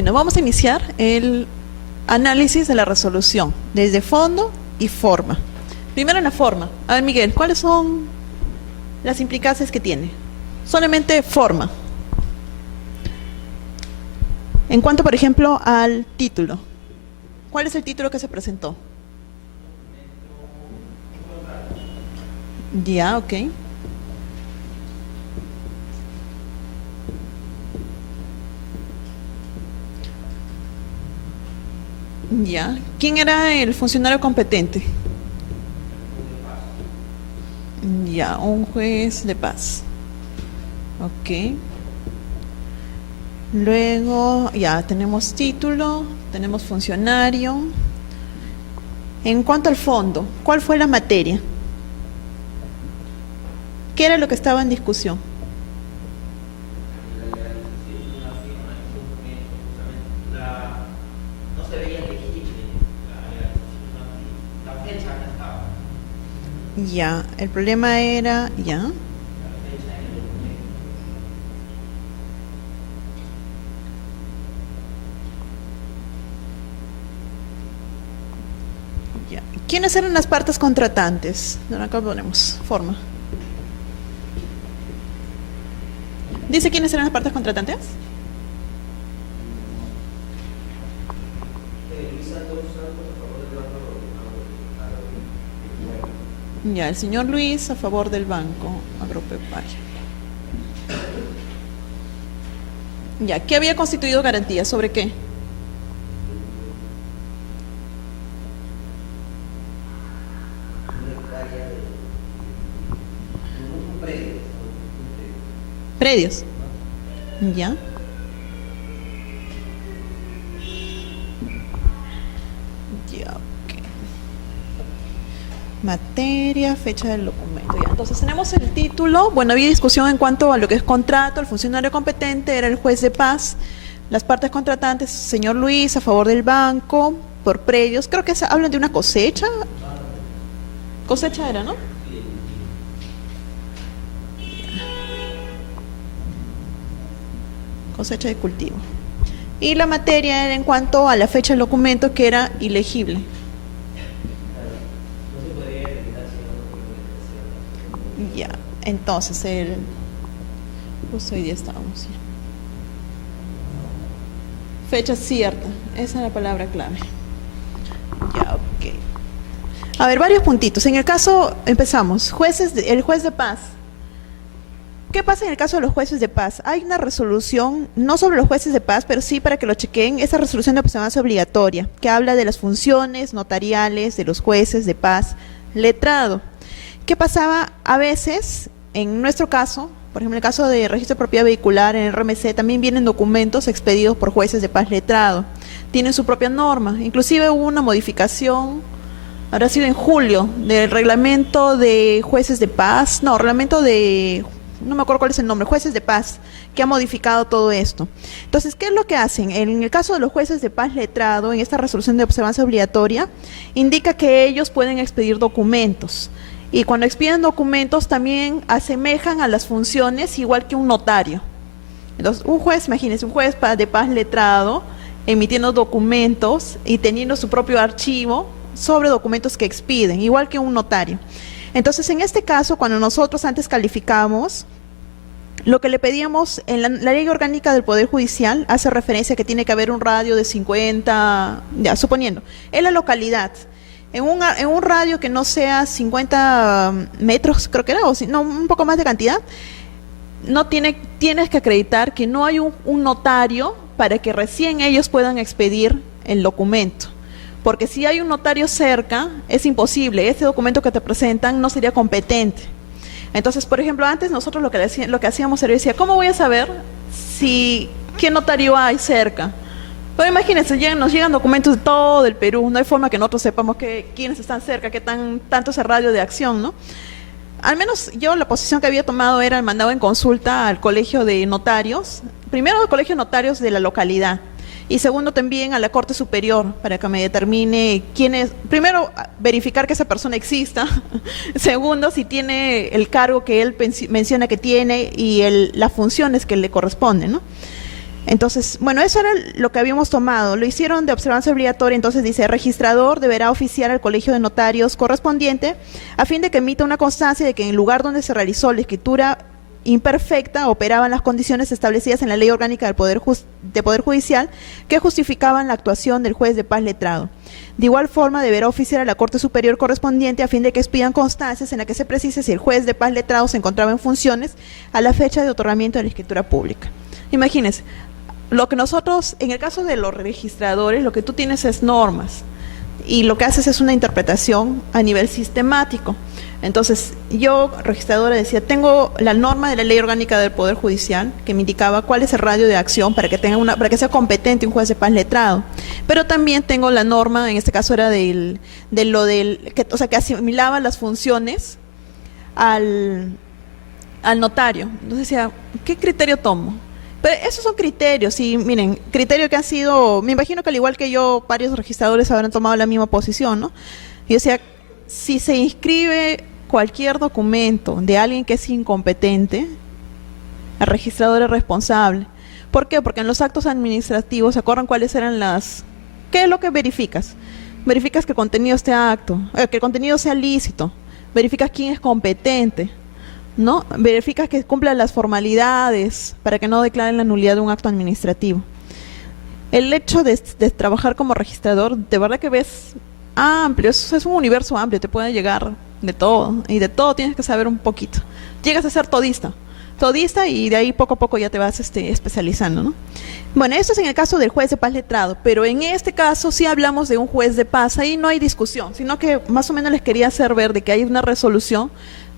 Bueno, vamos a iniciar el análisis de la resolución, desde fondo y forma. Primero en la forma. A ver, Miguel, ¿cuáles son las implicancias que tiene? Solamente forma. En cuanto, por ejemplo, al título. ¿Cuál es el título que se presentó? Ya, ok. Ya. ¿Quién era el funcionario competente? Ya, un juez de paz. Ok. Luego, ya, tenemos título, tenemos funcionario. En cuanto al fondo, ¿cuál fue la materia? ¿Qué era lo que estaba en discusión? No se veía legible la fecha no estaba. Ya, el problema era, ya. La fecha en el documento. Ya. ¿Quiénes eran las partes contratantes? Ahora acá ponemos forma. ¿Dice quiénes eran las partes contratantes? Ya, el señor Luis a favor del banco agropecuario. Ya, ¿qué había constituido garantía? ¿Sobre qué? Predios. Ya. Ya, ok. Materia, fecha del documento. Ya, entonces tenemos el título. Bueno, había discusión en cuanto a lo que es contrato. El funcionario competente era el juez de paz. Las partes contratantes, señor Luis, a favor del banco, por predios. Creo que hablan de una cosecha. Cosecha era, ¿no? Cosecha de cultivo. Y la materia era en cuanto a la fecha del documento, que era ilegible. No se podría evitar si no. Ya, entonces justo hoy día estábamos. Fecha cierta, esa es la palabra clave. Ya, ok. A ver, varios puntitos. En el caso, empezamos. El juez de paz. ¿Qué pasa en el caso de los jueces de paz? Hay una resolución, no sobre los jueces de paz, pero sí para que lo chequeen, esa resolución de observancia obligatoria, que habla de las funciones notariales de los jueces de paz letrado. ¿Qué pasaba a veces, en nuestro caso, por ejemplo, en el caso de registro de propiedad vehicular, en el RMC, también vienen documentos expedidos por jueces de paz letrado. Tienen su propia norma. Inclusive hubo una modificación, habrá sido en julio, del reglamento de jueces de paz, no, reglamento de... no me acuerdo cuál es el nombre, jueces de paz, que ha modificado todo esto. Entonces, ¿qué es lo que hacen? En el caso de los jueces de paz letrado, en esta resolución de observancia obligatoria, indica que ellos pueden expedir documentos. Y cuando expiden documentos también asemejan a las funciones igual que un notario. Entonces, un juez, imagínense, un juez de paz letrado, emitiendo documentos y teniendo su propio archivo sobre documentos que expiden, igual que un notario. Entonces, en este caso, cuando nosotros antes calificamos, lo que le pedíamos en la ley orgánica del Poder Judicial hace referencia a que tiene que haber un radio de 50, ya, suponiendo, en la localidad, en un radio que no sea 50 metros, creo que era, o si, no, un poco más de cantidad, tienes que acreditar que no hay un notario para que recién ellos puedan expedir el documento. Porque si hay un notario cerca, es imposible, ese documento que te presentan no sería competente. Entonces, por ejemplo, antes nosotros lo que hacíamos era decir, ¿cómo voy a saber qué notario hay cerca? Pero imagínense, nos llegan documentos de todo el Perú, no hay forma que nosotros sepamos quiénes están cerca, qué tanto es el radio de acción, ¿no? Al menos yo la posición que había tomado era el mandado en consulta al colegio de notarios, primero al colegio de notarios de la localidad, y segundo también a la Corte Superior para que me determine quién es, primero verificar que esa persona exista, segundo si tiene el cargo que él menciona que tiene y las funciones que le corresponden, ¿no? Entonces, bueno, eso era lo que habíamos tomado. Lo hicieron de observancia obligatoria, entonces dice, el registrador deberá oficiar al colegio de notarios correspondiente a fin de que emita una constancia de que en el lugar donde se realizó la escritura imperfecta operaban las condiciones establecidas en la Ley Orgánica del Poder Judicial que justificaban la actuación del juez de paz letrado. De igual forma, deberá oficiar a la Corte Superior correspondiente a fin de que expidan constancias en la que se precise si el juez de paz letrado se encontraba en funciones a la fecha de otorgamiento de la escritura pública. Imagínense, lo que nosotros, en el caso de los registradores, lo que tú tienes es normas y lo que haces es una interpretación a nivel sistemático. Entonces, yo, registradora, decía, tengo la norma de la Ley Orgánica del Poder Judicial que me indicaba cuál es el radio de acción para que para que sea competente un juez de paz letrado. Pero también tengo la norma, en este caso era o sea, que asimilaba las funciones al notario. Entonces decía, ¿qué criterio tomo? Pero esos son criterios, y miren, criterio que han sido, me imagino que al igual que yo, varios registradores habrán tomado la misma posición, ¿no? Y decía, si se inscribe cualquier documento de alguien que es incompetente, el registrador es responsable. ¿Por qué? Porque en los actos administrativos, ¿se acuerdan cuáles eran ¿qué es lo que verificas? Verificas que el contenido esté que el contenido sea lícito, verificas quién es competente, ¿no? Verificas que cumplan las formalidades para que no declaren la nulidad de un acto administrativo. El hecho de trabajar como registrador, de verdad que ves amplio, es un universo amplio, te puede llegar de todo, y de todo tienes que saber un poquito. Llegas a ser todista, y de ahí poco a poco ya te vas especializando, ¿no? Bueno, esto es en el caso del juez de paz letrado, pero en este caso sí hablamos de un juez de paz, ahí no hay discusión, sino que más o menos les quería hacer ver de que hay una resolución.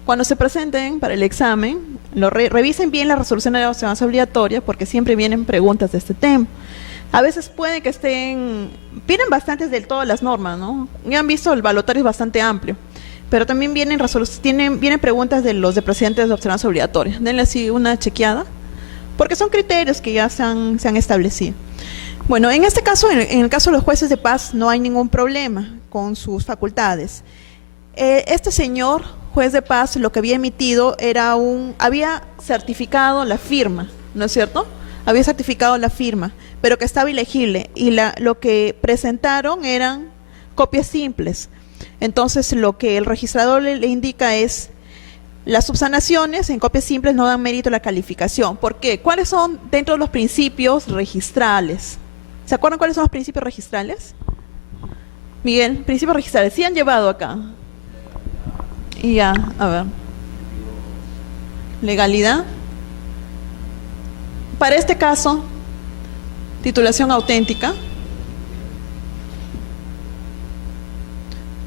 Cuando se presenten para el examen, revisen bien la resolución de observancia obligatoria, porque siempre vienen preguntas de este tema. A veces puede que vienen bastantes de todas las normas, ¿no? Ya han visto, el balotario es bastante amplio, pero también vienen preguntas de los de presidentes de observancia obligatoria. Denle así una chequeada, porque son criterios que ya se han establecido. Bueno, en este caso, en el caso de los jueces de paz, no hay ningún problema con sus facultades. Este señor juez de paz lo que había emitido había certificado la firma, ¿no es cierto? Había certificado la firma, pero que estaba ilegible, y lo que presentaron eran copias simples. Entonces, lo que el registrador le indica es, las subsanaciones en copias simples no dan mérito a la calificación. ¿Por qué? ¿Cuáles son dentro de los principios registrales? ¿Se acuerdan cuáles son los principios registrales? Miguel, principios registrales, ¿sí han llevado acá? Y ya, a ver. Legalidad. Para este caso, titulación auténtica.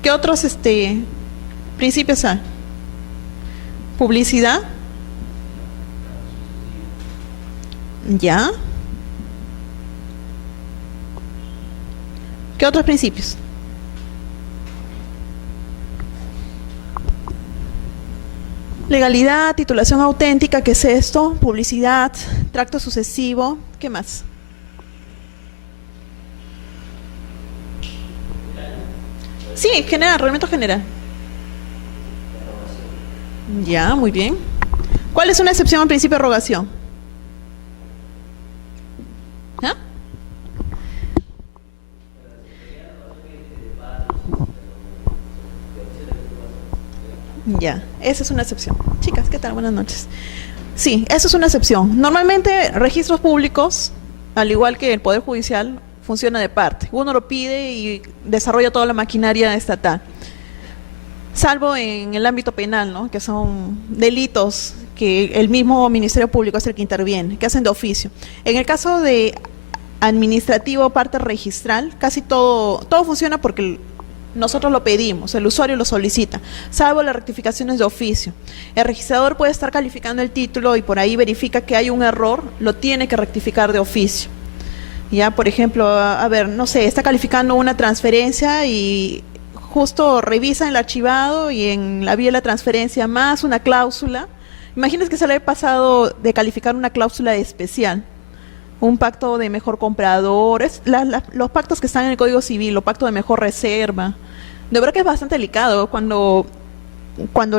¿Qué otros principios hay? Publicidad. Ya. ¿Qué otros principios? Legalidad, titulación auténtica, ¿qué es esto? Publicidad, tracto sucesivo, ¿qué más? Sí, general, reglamento general. Ya, muy bien. ¿Cuál es una excepción al principio de rogación? ¿Ah? Ya, esa es una excepción. Chicas, ¿qué tal? Buenas noches. Sí, esa es una excepción. Normalmente, registros públicos, al igual que el Poder Judicial, funciona de parte. Uno lo pide y desarrolla toda la maquinaria estatal. Salvo en el ámbito penal, ¿no? Que son delitos que el mismo Ministerio Público es el que interviene, que hacen de oficio. En el caso de administrativo, parte registral, casi todo funciona porque nosotros lo pedimos, el usuario lo solicita, salvo las rectificaciones de oficio. El registrador puede estar calificando el título y por ahí verifica que hay un error, lo tiene que rectificar de oficio. Ya, por ejemplo, a ver, no sé, está calificando una transferencia y justo revisa el archivado y en la vía de la transferencia más una cláusula. Imagínense que se le ha pasado de calificar una cláusula especial, un pacto de mejor comprador, los pactos que están en el Código Civil, o pacto de mejor reserva. De verdad que es bastante delicado cuando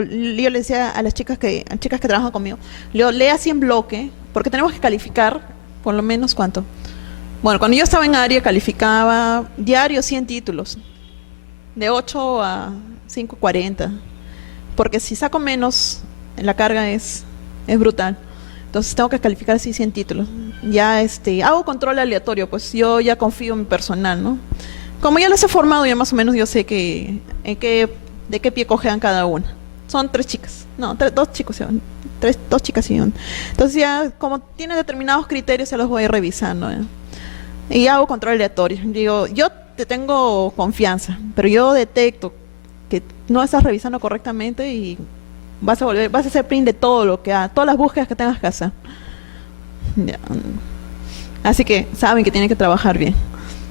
yo le decía a las chicas que trabajan conmigo, leo, lea así en bloque, porque tenemos que calificar Por lo menos, ¿cuánto? Bueno, cuando yo estaba en área calificaba diario 100 títulos, de 8 a 5:40, porque si saco menos, la carga es brutal. Entonces tengo que calificar así 100 títulos. Ya hago control aleatorio, pues yo ya confío en mi personal, ¿no? Como ya les he formado, ya más o menos yo sé de qué pie cojean cada una. Son 3 chicas, no, 2 chicos, 2 chicas y uno. Entonces ya, como tienen determinados criterios, se los voy revisando, ¿eh? Y hago control aleatorio. Digo, yo te tengo confianza, pero yo detecto que no estás revisando correctamente y vas a hacer print de todo todas las búsquedas que tengas que hacer. Ya. Así que saben que tienen que trabajar bien.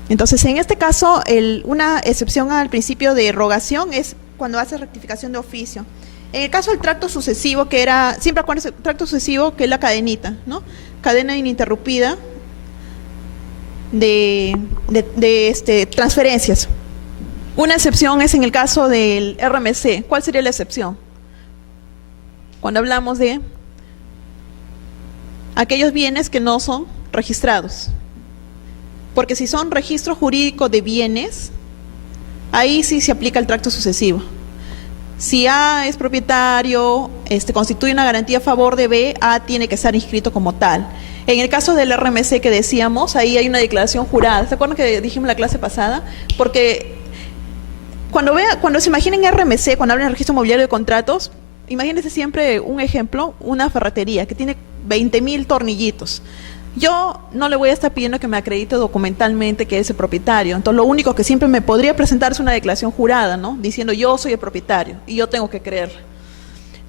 Entonces, en este caso, una excepción al principio de rogación es cuando haces rectificación de oficio. En el caso del tracto sucesivo, siempre acuérdense, tracto sucesivo, que es la cadenita, ¿no? Cadena ininterrumpida de transferencias. Una excepción es en el caso del RMC. ¿Cuál sería la excepción? Cuando hablamos de aquellos bienes que no son registrados. Porque si son registro jurídico de bienes, ahí sí se aplica el tracto sucesivo. Si A es propietario, constituye una garantía a favor de B, A tiene que estar inscrito como tal. En el caso del RMC que decíamos, ahí hay una declaración jurada. ¿Se acuerdan que dijimos en la clase pasada? Porque cuando se imaginen RMC, cuando hablan de registro mobiliario de contratos, imagínense siempre un ejemplo, una ferretería que tiene 20.000 tornillitos. Yo no le voy a estar pidiendo que me acredite documentalmente que es el propietario. Entonces, lo único que siempre me podría presentar es una declaración jurada, ¿no? Diciendo yo soy el propietario y yo tengo que creer.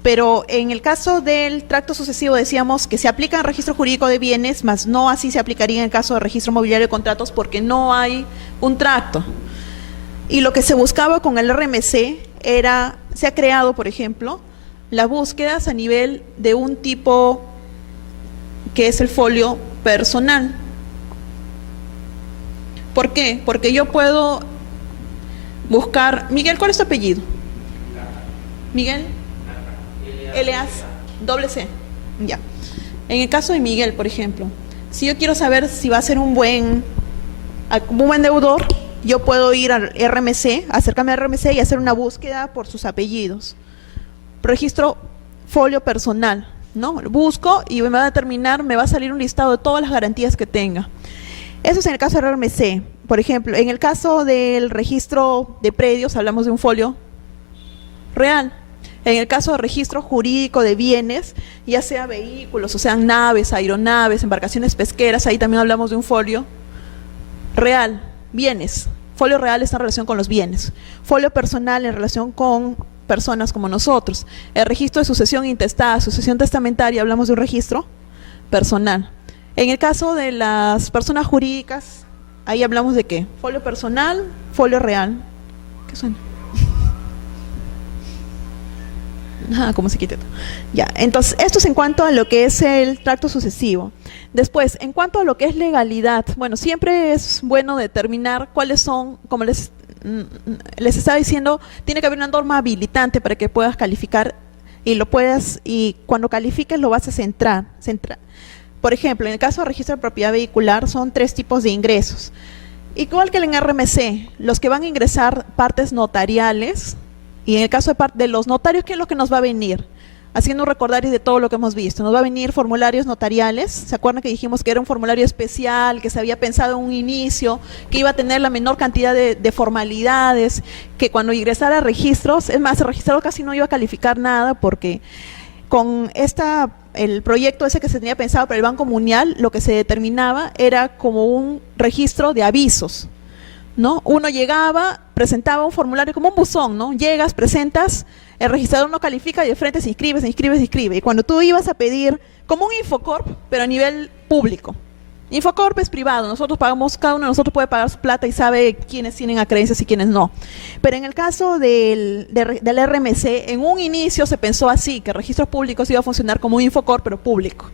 Pero en el caso del tracto sucesivo decíamos que se aplica en registro jurídico de bienes, mas no así se aplicaría en el caso de registro mobiliario de contratos porque no hay un tracto. Y lo que se buscaba con el RMC se ha creado, por ejemplo, las búsquedas a nivel de un tipo que es el folio personal. ¿Por qué? Porque yo puedo buscar... Miguel, ¿cuál es tu apellido? Miguel. L-A-C. Ya. En el caso de Miguel, por ejemplo, si yo quiero saber si va a ser un buen deudor, yo puedo ir al RMC, acercarme al RMC y hacer una búsqueda por sus apellidos. Registro folio personal, ¿no? Busco y me va a determinar, me va a salir un listado de todas las garantías que tenga. Eso es en el caso del RMC. Por ejemplo, en el caso del registro de predios, hablamos de un folio real. En el caso del registro jurídico de bienes, ya sea vehículos, o sean naves, aeronaves, embarcaciones pesqueras, ahí también hablamos de un folio real, bienes. Folio real está en relación con los bienes. Folio personal en relación con personas como nosotros. El registro de sucesión intestada, sucesión testamentaria, hablamos de un registro personal. En el caso de las personas jurídicas, ahí hablamos de ¿qué? Folio personal, folio real. ¿Qué suena? Como se quite. Ya, entonces, esto es en cuanto a lo que es el tracto sucesivo. Después, en cuanto a lo que es legalidad, bueno, siempre es bueno determinar cuáles son, como les estaba diciendo, tiene que haber una norma habilitante para que puedas calificar y cuando califiques lo vas a centrar. Por ejemplo, en el caso de registro de propiedad vehicular son 3 tipos de ingresos. Igual que en RMC, los que van a ingresar partes notariales. Y en el caso de los notarios, ¿qué es lo que nos va a venir? Haciendo un recordario de todo lo que hemos visto. Nos va a venir formularios notariales. ¿Se acuerdan que dijimos que era un formulario especial, que se había pensado en un inicio, que iba a tener la menor cantidad de formalidades, que cuando ingresara a registros, es más, el registrador casi no iba a calificar nada porque con el proyecto ese que se tenía pensado para el Banco Mundial, lo que se determinaba era como un registro de avisos, ¿no? Uno llegaba, presentaba un formulario como un buzón, ¿no? Llegas, presentas, el registrador no califica y de frente se inscribe. Y cuando tú ibas a pedir, como un Infocorp, pero a nivel público. Infocorp es privado, cada uno de nosotros puede pagar su plata y sabe quiénes tienen acreencias y quiénes no. Pero en el caso del RMC, en un inicio se pensó así, que registros públicos iba a funcionar como un Infocorp, pero público,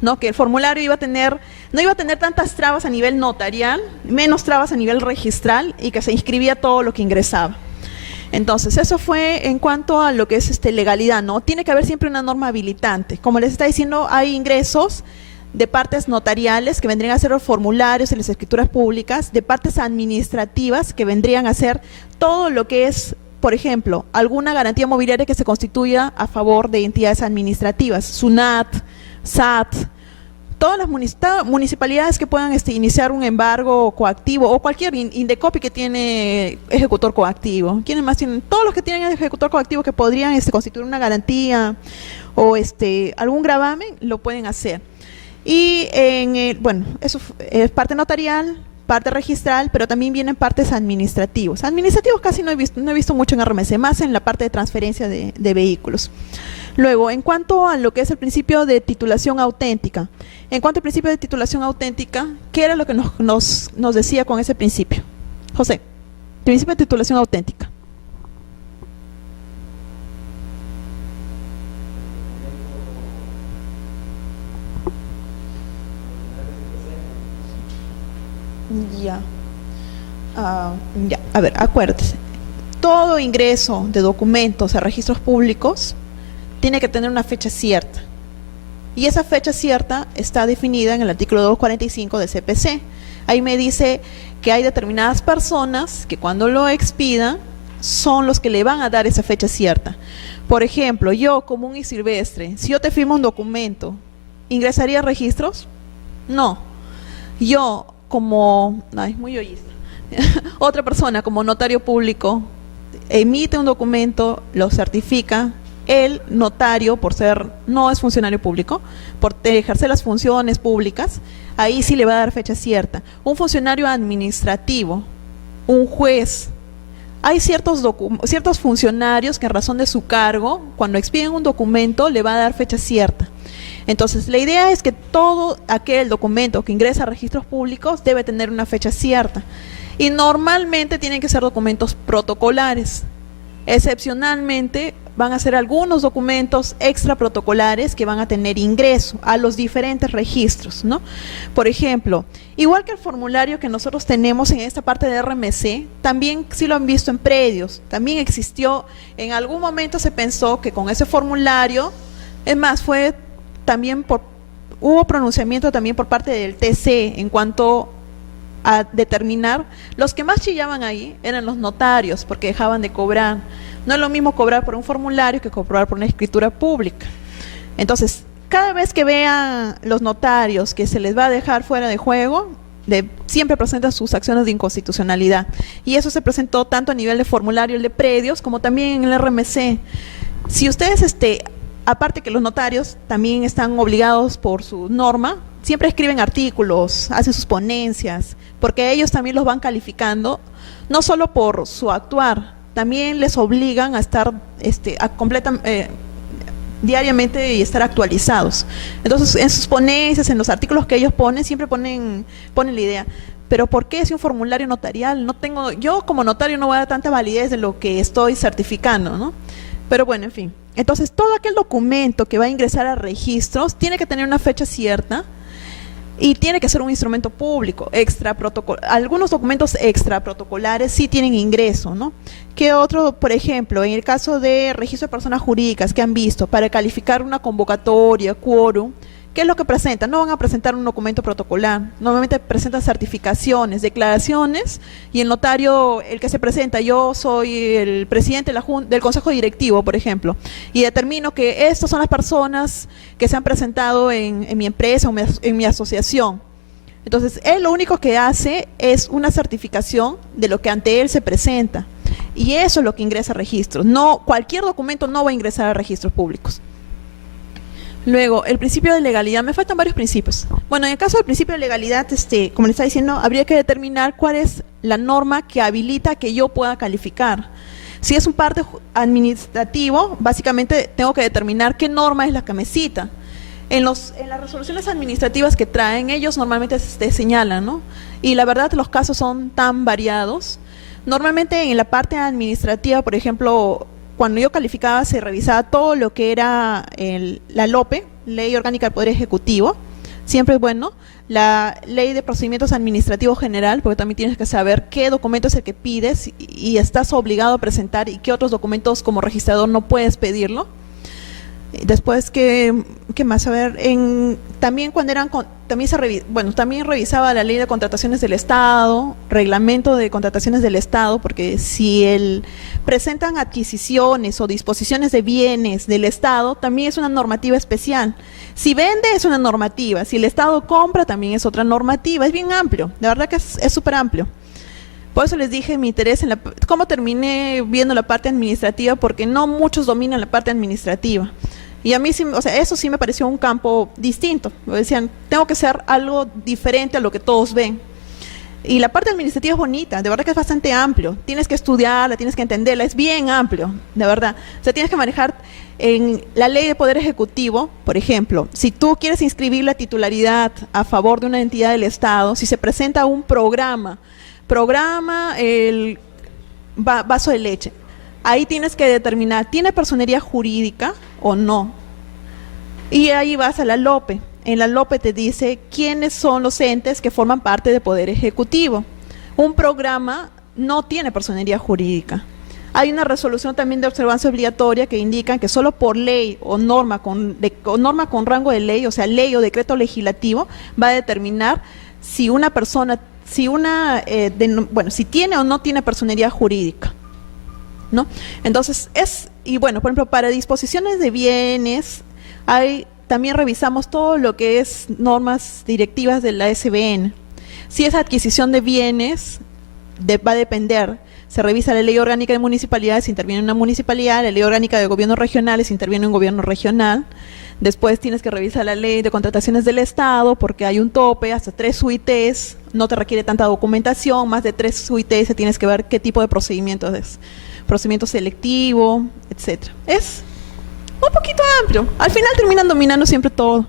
¿no? Que el formulario no iba a tener tantas trabas a nivel notarial, menos trabas a nivel registral y que se inscribía todo lo que ingresaba. Entonces, eso fue en cuanto a lo que es legalidad, ¿no? Tiene que haber siempre una norma habilitante. Como les está diciendo, hay ingresos de partes notariales, que vendrían a ser los formularios y las escrituras públicas, de partes administrativas, que vendrían a ser todo lo que es, por ejemplo, alguna garantía mobiliaria que se constituya a favor de entidades administrativas, SUNAT, SAT, todas las municipalidades que puedan iniciar un embargo coactivo, o cualquier Indecopi que tiene ejecutor coactivo. ¿Quiénes más tienen? Todos los que tienen ejecutor coactivo que podrían constituir una garantía o algún gravamen, lo pueden hacer. Y bueno, eso es parte notarial, parte registral, pero también vienen partes administrativos. Administrativos casi no he visto mucho en RMC, más en la parte de transferencia de vehículos. Luego, en cuanto a lo que es el principio de titulación auténtica, ¿qué era lo que nos decía con ese principio? José, principio de titulación auténtica. Ya. A ver, acuérdese. Todo ingreso de documentos a registros públicos tiene que tener una fecha cierta. Y esa fecha cierta está definida en el artículo 245 del CPC. Ahí me dice que hay determinadas personas que cuando lo expidan son los que le van a dar esa fecha cierta. Por ejemplo, yo como un silvestre, si yo te firmo un documento, ¿ingresaría a registros? No. Yo como, muy yoísta, otra persona como notario público emite un documento, lo certifica, el notario, por ser, no es funcionario público, por ejercer las funciones públicas, ahí sí le va a dar fecha cierta. Un funcionario administrativo, un juez, hay ciertos funcionarios que en razón de su cargo, cuando expiden un documento, le va a dar fecha cierta. Entonces, la idea es que todo aquel documento que ingresa a registros públicos debe tener una fecha cierta. Y normalmente tienen que ser documentos protocolares. Excepcionalmente, van a ser algunos documentos extra protocolares que van a tener ingreso a los diferentes registros, ¿no? Por ejemplo, igual que el formulario que nosotros tenemos en esta parte de RMC, también sí lo han visto en predios, también existió, en algún momento se pensó que con ese formulario, es más, hubo pronunciamiento también por parte del TC en cuanto a determinar, los que más chillaban ahí eran los notarios, porque dejaban de cobrar. No es lo mismo cobrar por un formulario que cobrar por una escritura pública. Entonces, cada vez que vean los notarios que se les va a dejar fuera de juego, siempre presentan sus acciones de inconstitucionalidad. Y eso se presentó tanto a nivel de formulario, el de predios, como también en el RMC. Si ustedes, aparte que los notarios también están obligados por su norma, siempre escriben artículos, hacen sus ponencias, porque ellos también los van calificando, no solo por su actuar, también les obligan a estar diariamente y estar actualizados. Entonces, en sus ponencias, en los artículos que ellos ponen, siempre ponen la idea. Pero ¿por qué si un formulario notarial? Yo como notario no voy a dar tanta validez de lo que estoy certificando, ¿no? Pero bueno, en fin. Entonces, todo aquel documento que va a ingresar a registros tiene que tener una fecha cierta y tiene que ser un instrumento público, algunos documentos extra protocolares sí tienen ingreso, ¿no? ¿Qué otro? Por ejemplo, en el caso de registro de personas jurídicas que han visto, para calificar una convocatoria, quórum, ¿qué es lo que presentan? No van a presentar un documento protocolar, normalmente presentan certificaciones, declaraciones, y el notario, el que se presenta, yo soy el presidente del Consejo Directivo, por ejemplo, y determino que estas son las personas que se han presentado en mi empresa o en mi asociación. Entonces, él lo único que hace es una certificación de lo que ante él se presenta, y eso es lo que ingresa a registros. No, cualquier documento no va a ingresar a registros públicos. Luego, el principio de legalidad. Me faltan varios principios. Bueno, en el caso del principio de legalidad, como le estaba diciendo, habría que determinar cuál es la norma que habilita que yo pueda calificar. Si es un parte administrativo, básicamente tengo que determinar qué norma es la que me cita. En las resoluciones administrativas que traen, ellos normalmente señalan, ¿no? Y la verdad, los casos son tan variados. Normalmente en la parte administrativa, por ejemplo, cuando yo calificaba se revisaba todo lo que era la LOPE, Ley Orgánica del Poder Ejecutivo, siempre es bueno, la Ley de Procedimientos Administrativos General, porque también tienes que saber qué documento es el que pides y estás obligado a presentar y qué otros documentos como registrador no puedes pedirlo. Después, ¿qué más? A ver, también cuando también revisaba la ley de contrataciones del Estado, reglamento de contrataciones del Estado, porque si presentan adquisiciones o disposiciones de bienes del Estado, también es una normativa especial. Si vende es una normativa, si el Estado compra también es otra normativa, es bien amplio, de verdad que es súper amplio. Por eso les dije mi interés en cómo terminé viendo la parte administrativa, porque no muchos dominan la parte administrativa. Y a mí sí, o sea, eso sí me pareció un campo distinto. Me decían, tengo que hacer algo diferente a lo que todos ven. Y la parte administrativa es bonita, de verdad que es bastante amplio. Tienes que estudiarla, tienes que entenderla, es bien amplio, de verdad. O sea, tienes que manejar en la ley de Poder Ejecutivo, por ejemplo, si tú quieres inscribir la titularidad a favor de una entidad del Estado, si se presenta un programa el vaso de leche, ahí tienes que determinar, ¿tiene personería jurídica o no? Y ahí vas a la LOPE. En la LOPE te dice quiénes son los entes que forman parte del Poder Ejecutivo. Un programa no tiene personería jurídica. Hay una resolución también de observancia obligatoria que indican que solo por ley o norma con rango de ley, o sea, ley o decreto legislativo, va a determinar si una persona, si tiene o no tiene personería jurídica, ¿no? Entonces, y bueno, por ejemplo, para disposiciones de bienes, también revisamos todo lo que es normas directivas de la SBN. Si es adquisición de bienes, va a depender. Se revisa la ley orgánica de municipalidades, si interviene una municipalidad, la ley orgánica de gobiernos regionales, si interviene un gobierno regional. Después tienes que revisar la ley de contrataciones del Estado, porque hay un tope, hasta 3 UITs, no te requiere tanta documentación, más de 3 UITs, tienes que ver qué tipo de procedimiento es. Procedimiento selectivo, etcétera. Es un poquito amplio. Al final terminan dominando siempre todo.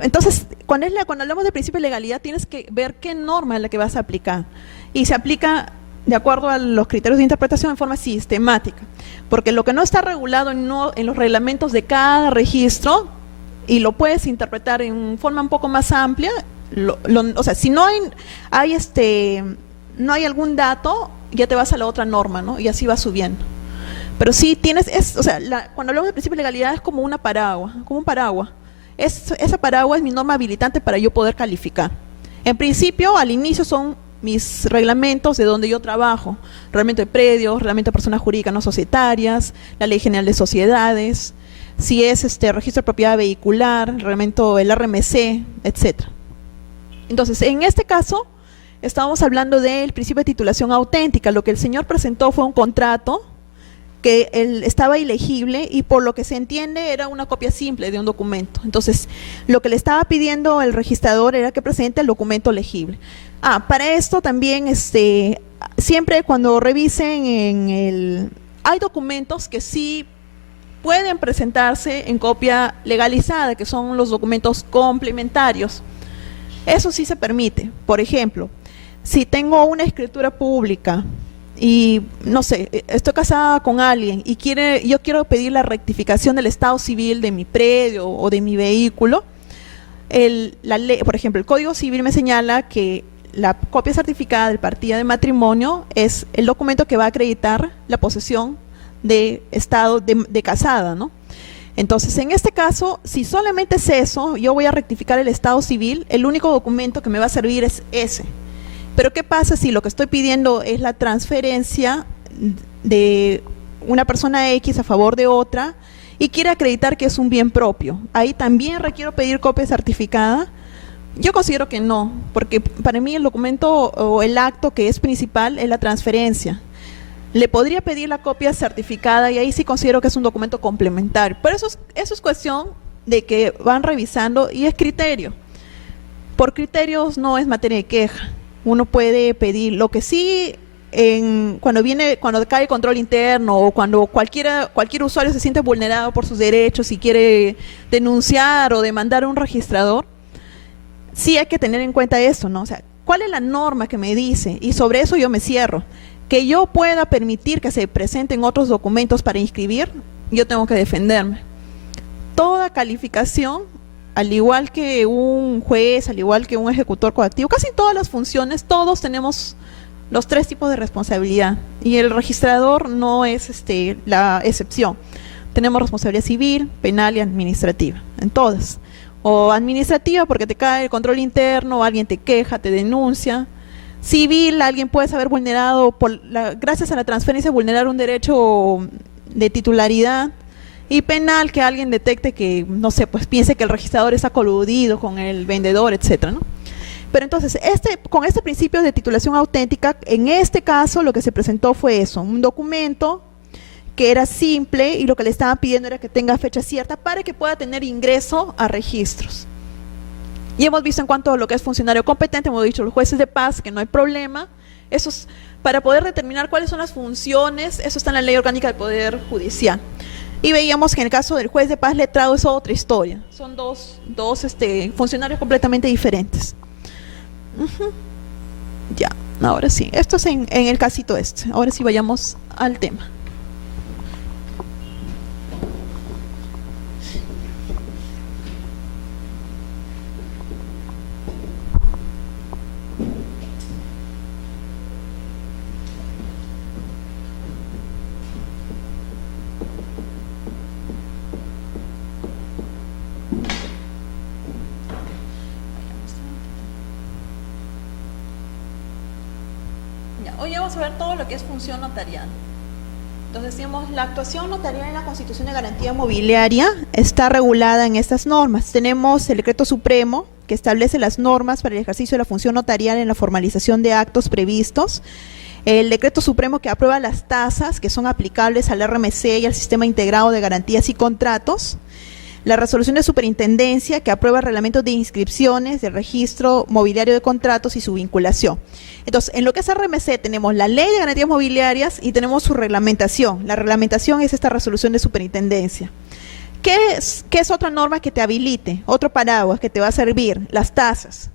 Entonces, cuando hablamos de principio de legalidad, tienes que ver qué norma es la que vas a aplicar. Y se aplica de acuerdo a los criterios de interpretación en forma sistemática. Porque lo que no está regulado en los reglamentos de cada registro, y lo puedes interpretar en forma un poco más amplia, o sea, si no no hay algún dato, ya te vas a la otra norma, ¿no? Y así va subiendo. Pero sí tienes, cuando hablamos de principio de legalidad es como un paraguas. Esa paraguas es mi norma habilitante para yo poder calificar. En principio, al inicio son mis reglamentos de donde yo trabajo, reglamento de predios, reglamento de personas jurídicas no societarias, la Ley General de Sociedades, si es registro de propiedad vehicular, reglamento del RMC, etcétera. Entonces, en este caso, estábamos hablando del principio de titulación auténtica. Lo que el señor presentó fue un contrato que estaba ilegible y por lo que se entiende era una copia simple de un documento. Entonces, lo que le estaba pidiendo el registrador era que presente el documento legible. Para esto también, siempre cuando revisen hay documentos que sí pueden presentarse en copia legalizada, que son los documentos complementarios. Eso sí se permite. Por ejemplo, si tengo una escritura pública y, no sé, estoy casada con alguien y yo quiero pedir la rectificación del estado civil de mi predio o de mi vehículo, la ley, por ejemplo, el Código Civil me señala que la copia certificada del partida de matrimonio es el documento que va a acreditar la posesión de estado de casada, ¿no? Entonces, en este caso, si solamente es eso, yo voy a rectificar el estado civil, el único documento que me va a servir es ese. Pero ¿qué pasa si lo que estoy pidiendo es la transferencia de una persona X a favor de otra y quiere acreditar que es un bien propio? Ahí también requiero pedir copia certificada. Yo considero que no, porque para mí el documento o el acto que es principal es la transferencia. Le podría pedir la copia certificada y ahí sí considero que es un documento complementario. Pero eso es cuestión de que van revisando y es criterio. Por criterios no es materia de queja. Uno puede pedir, lo que sí, cuando cae control interno o cuando cualquier usuario se siente vulnerado por sus derechos y quiere denunciar o demandar a un registrador, sí hay que tener en cuenta eso, ¿no? O sea, ¿cuál es la norma que me dice? Y sobre eso yo me cierro. Que yo pueda permitir que se presenten otros documentos para inscribir, yo tengo que defenderme. Toda calificación, al igual que un juez, al igual que un ejecutor coactivo, casi todas las funciones, todos tenemos los 3 tipos de responsabilidad y el registrador no es la excepción. Tenemos responsabilidad civil, penal y administrativa, en todas. O administrativa porque te cae el control interno, alguien te queja, te denuncia. Civil, alguien puede haber vulnerado, gracias a la transferencia, vulnerar un derecho de titularidad. Y penal, que alguien detecte que, no sé, pues piense que el registrador está coludido con el vendedor, etcétera, ¿no? Pero entonces, con este principio de titulación auténtica, en este caso lo que se presentó fue eso, un documento que era simple y lo que le estaban pidiendo era que tenga fecha cierta para que pueda tener ingreso a registros. Y hemos visto en cuanto a lo que es funcionario competente, hemos dicho los jueces de paz, que no hay problema. Eso es para poder determinar cuáles son las funciones, eso está en la Ley Orgánica del Poder Judicial. Y veíamos que en el caso del juez de paz letrado es otra historia. Son dos funcionarios completamente diferentes. Ya, ahora sí. Esto es en el casito este. Ahora sí vayamos al tema. Hoy vamos a ver todo lo que es función notarial. Entonces decíamos, la actuación notarial en la Constitución de Garantía Mobiliaria está regulada en estas normas. Tenemos el Decreto Supremo, que establece las normas para el ejercicio de la función notarial en la formalización de actos previstos. El Decreto Supremo que aprueba las tasas que son aplicables al RMC y al Sistema Integrado de Garantías y Contratos. La resolución de superintendencia que aprueba reglamentos de inscripciones, de registro mobiliario de contratos y su vinculación. Entonces, en lo que es RMC tenemos la Ley de Garantías Mobiliarias y tenemos su reglamentación. La reglamentación es esta resolución de superintendencia. ¿Qué es otra norma que te habilite? Otro paraguas que te va a servir, las tasas.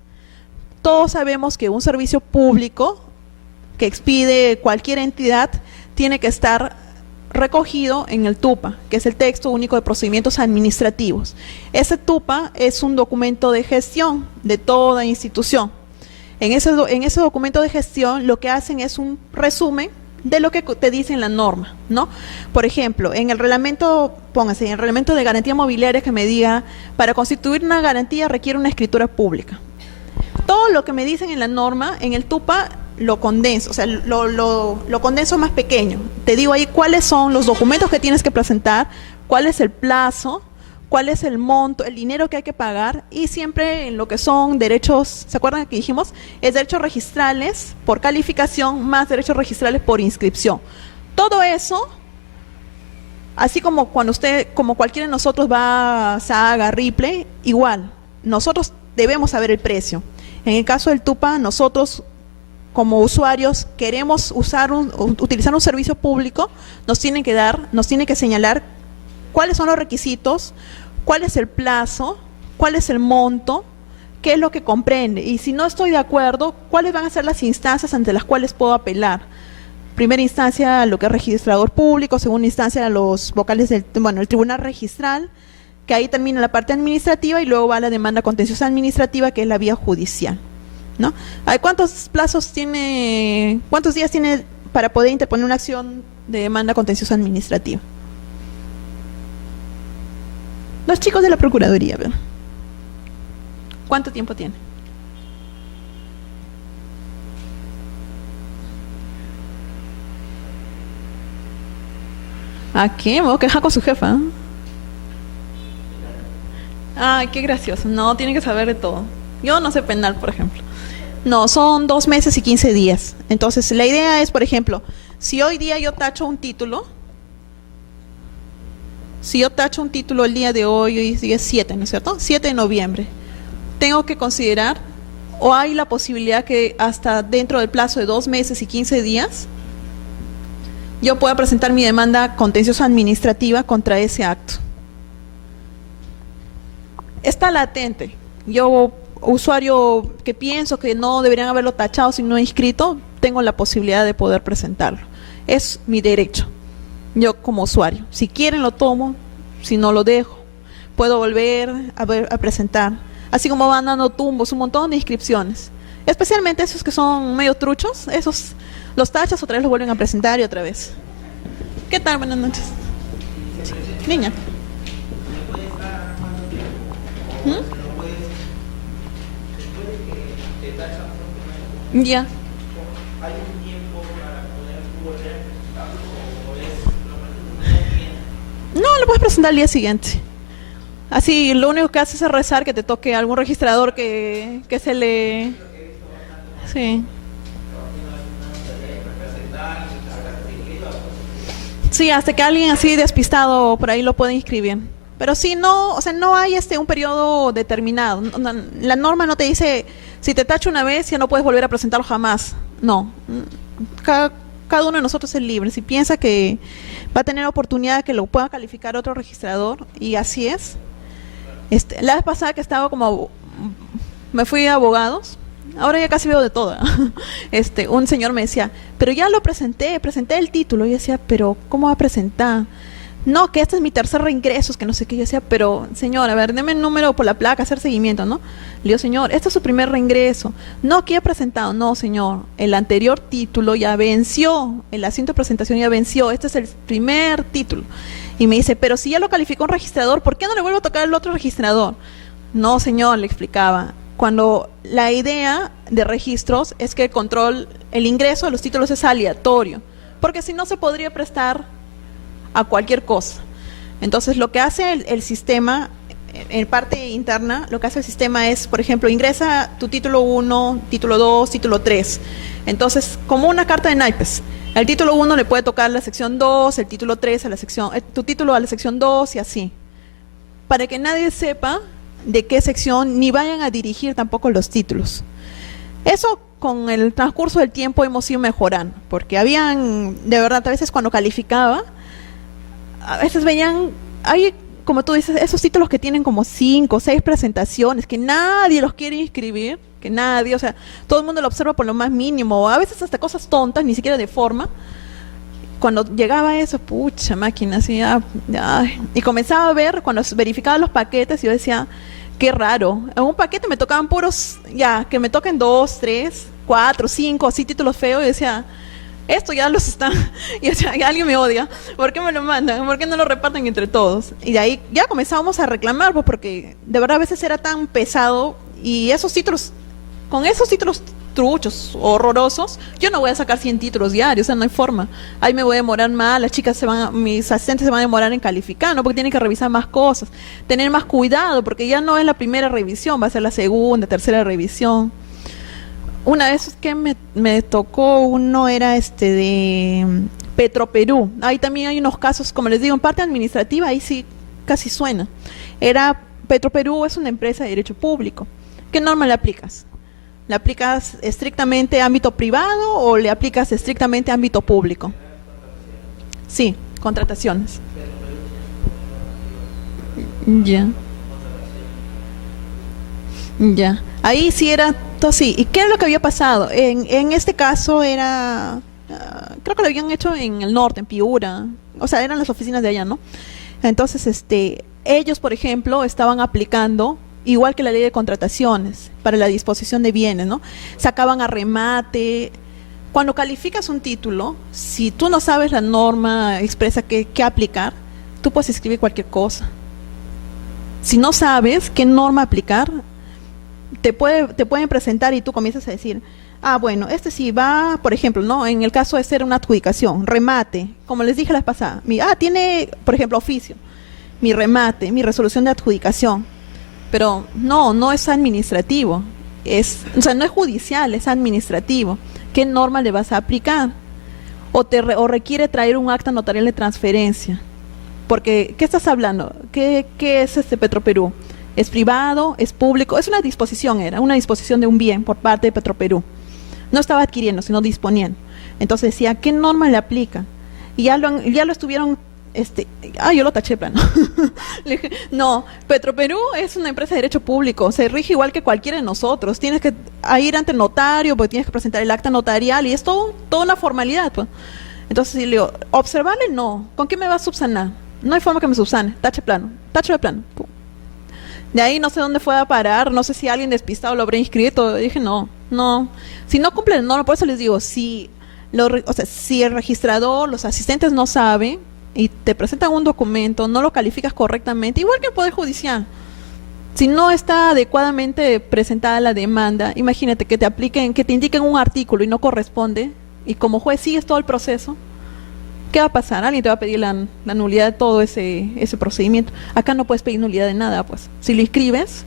Todos sabemos que un servicio público que expide cualquier entidad tiene que estar recogido en el TUPA, que es el Texto Único de Procedimientos Administrativos. Ese TUPA es un documento de gestión de toda institución. En ese documento de gestión lo que hacen es un resumen de lo que te dice en la norma, ¿no? Por ejemplo, en el reglamento, póngase, en el reglamento de garantía mobiliaria que me diga, para constituir una garantía requiere una escritura pública. Todo lo que me dicen en la norma, en el TUPA, lo condenso, o sea, lo condenso más pequeño. Te digo ahí cuáles son los documentos que tienes que presentar, cuál es el plazo, cuál es el monto, el dinero que hay que pagar, y siempre en lo que son derechos, ¿se acuerdan que dijimos? Es derechos registrales por calificación más derechos registrales por inscripción. Todo eso, así como cuando como cualquiera de nosotros va a Saga, Ripley, igual, nosotros debemos saber el precio. En el caso del TUPA, nosotros como usuarios queremos utilizar un servicio público, nos tienen que señalar cuáles son los requisitos, cuál es el plazo, cuál es el monto, qué es lo que comprende. Y si no estoy de acuerdo, cuáles van a ser las instancias ante las cuales puedo apelar. Primera instancia, lo que es registrador público; segunda instancia, a los vocales del el tribunal registral, que ahí termina la parte administrativa, y luego va la demanda contenciosa administrativa, que es la vía judicial, ¿no? ¿Cuántos días tiene para poder interponer una acción de demanda contenciosa administrativa? Los chicos de la Procuraduría, ¿verdad? ¿Cuánto tiempo tiene? ¿A qué? Me voy a quejar con su jefa, ¿eh? Ay, qué gracioso. No, tiene que saber de todo. Yo no sé penal, por ejemplo. No, son 2 meses y 15 días. Entonces, la idea es, por ejemplo, si hoy día yo tacho un título, el día de hoy es 7, ¿no es cierto? 7 de noviembre. Tengo que considerar, o hay la posibilidad que hasta dentro del plazo de 2 meses y 15 días, yo pueda presentar mi demanda contenciosa administrativa contra ese acto. Está latente. Yo, usuario que pienso que no deberían haberlo tachado si no inscrito, tengo la posibilidad de poder presentarlo. Es mi derecho, yo como usuario. Si quieren lo tomo, si no lo dejo. Puedo volver a presentar. Así como van dando tumbos, un montón de inscripciones. Especialmente esos que son medio truchos, esos los tachas, otra vez los vuelven a presentar y otra vez. ¿Qué tal? Buenas noches. Niña. Ya. No, lo puedes presentar al día siguiente. Así, lo único que haces es rezar que te toque algún registrador que se le... Sí. Sí, hasta que alguien así despistado por ahí lo puede inscribir. Pero sí, no, o sea, no hay un periodo determinado. La norma no te dice, si te tacho una vez, ya no puedes volver a presentarlo jamás. No. Cada uno de nosotros es libre. Si piensa que va a tener oportunidad de que lo pueda calificar otro registrador, y así es. La vez pasada que estaba me fui a abogados, ahora ya casi veo de todo. Un señor me decía, pero ya lo presenté el título. Y yo decía, pero ¿cómo va a presentar? No, que este es mi tercer reingreso, que no sé qué. Yo decía, pero señor, a ver, deme el número por la placa, hacer seguimiento, ¿no? Le digo, señor, este es su primer reingreso. No, que he presentado. No, señor, el anterior título ya venció, el asiento de presentación ya venció, este es el primer título. Y me dice, pero si ya lo calificó un registrador, ¿por qué no le vuelvo a tocar el otro registrador? No, señor, le explicaba. Cuando la idea de registros es que el ingreso de los títulos es aleatorio, porque si no se podría prestar a cualquier cosa. Entonces, lo que hace el sistema, en parte interna, lo que hace el sistema es, por ejemplo, ingresa tu título 1, título 2, título 3. Entonces, como una carta de naipes. El título 1 le puede tocar la sección 2, el título 3 a la sección, tu título a la sección 2 y así. Para que nadie sepa de qué sección, ni vayan a dirigir tampoco los títulos. Eso con el transcurso del tiempo hemos ido mejorando, porque de verdad, a veces cuando calificaba, a veces veían, hay, como tú dices, esos títulos que tienen como 5 o 6 presentaciones, que nadie los quiere inscribir, que nadie, o sea, todo el mundo lo observa por lo más mínimo, a veces hasta cosas tontas, ni siquiera de forma. Cuando llegaba eso, pucha máquina, así, y comenzaba a ver, cuando verificaba los paquetes, yo decía, qué raro, en un paquete me tocaban puros, que me toquen 2, 3, 4, 5, así títulos feos, y decía, esto ya los está, y ya alguien me odia, ¿por qué me lo mandan? ¿Por qué no lo reparten entre todos? Y de ahí ya comenzábamos a reclamar, pues porque de verdad a veces era tan pesado, y con esos títulos truchos, horrorosos, yo no voy a sacar 100 títulos diarios, o sea, no hay forma. Ahí me voy a demorar más, mis asistentes se van a demorar en calificar, ¿no? Porque tienen que revisar más cosas, tener más cuidado, porque ya no es la primera revisión, va a ser la segunda, tercera revisión. Una vez que me tocó uno era de Petroperú. Ahí también hay unos casos, como les digo, en parte administrativa, ahí sí casi suena. Petroperú es una empresa de derecho público. ¿Qué norma le aplicas? ¿Le aplicas estrictamente ámbito privado o le aplicas estrictamente ámbito público? Sí, contrataciones. Ya. Ya. Ahí sí era todo así. ¿Y qué era lo que había pasado? En este caso era, creo que lo habían hecho en el norte, en Piura. O sea, eran las oficinas de allá, ¿no? Entonces, ellos, por ejemplo, estaban aplicando igual que la ley de contrataciones para la disposición de bienes, ¿no? Sacaban a remate. Cuando calificas un título, si tú no sabes la norma expresa qué aplicar, tú puedes escribir cualquier cosa. Si no sabes qué norma aplicar, te pueden presentar y tú comienzas a decir, bueno, sí va, por ejemplo, ¿no? En el caso de ser una adjudicación, remate, como les dije la vez pasada, tiene, por ejemplo, oficio, mi remate, mi resolución de adjudicación, pero no es administrativo, o sea, no es judicial, es administrativo. ¿Qué norma le vas a aplicar? O requiere traer un acta notarial de transferencia. Porque, ¿qué estás hablando? ¿Qué es Petroperú? ¿Es privado? ¿Es público? Es una disposición, era una disposición de un bien por parte de Petroperú. No estaba adquiriendo, sino disponiendo. Entonces decía, ¿qué norma le aplica? Y ya lo estuvieron, yo lo taché plano. Le dije, no, Petroperú es una empresa de derecho público, se rige igual que cualquiera de nosotros. Tienes que ir ante el notario, porque tienes que presentar el acta notarial y es toda una formalidad, pues. Entonces le digo, observarle no, ¿con qué me va a subsanar? No hay forma que me subsane, tache de plano. Pum. De ahí no sé dónde fue a parar, no sé si alguien despistado lo habrá inscrito. Dije, no. Si no cumple la norma, por eso les digo, si el registrador, los asistentes no saben, y te presentan un documento, no lo calificas correctamente, igual que el Poder Judicial. Si no está adecuadamente presentada la demanda, imagínate que te apliquen, que te indiquen un artículo y no corresponde, y como juez sigues todo el proceso, ¿qué va a pasar? Alguien te va a pedir la nulidad de todo ese procedimiento. Acá no puedes pedir nulidad de nada, pues. Si lo inscribes,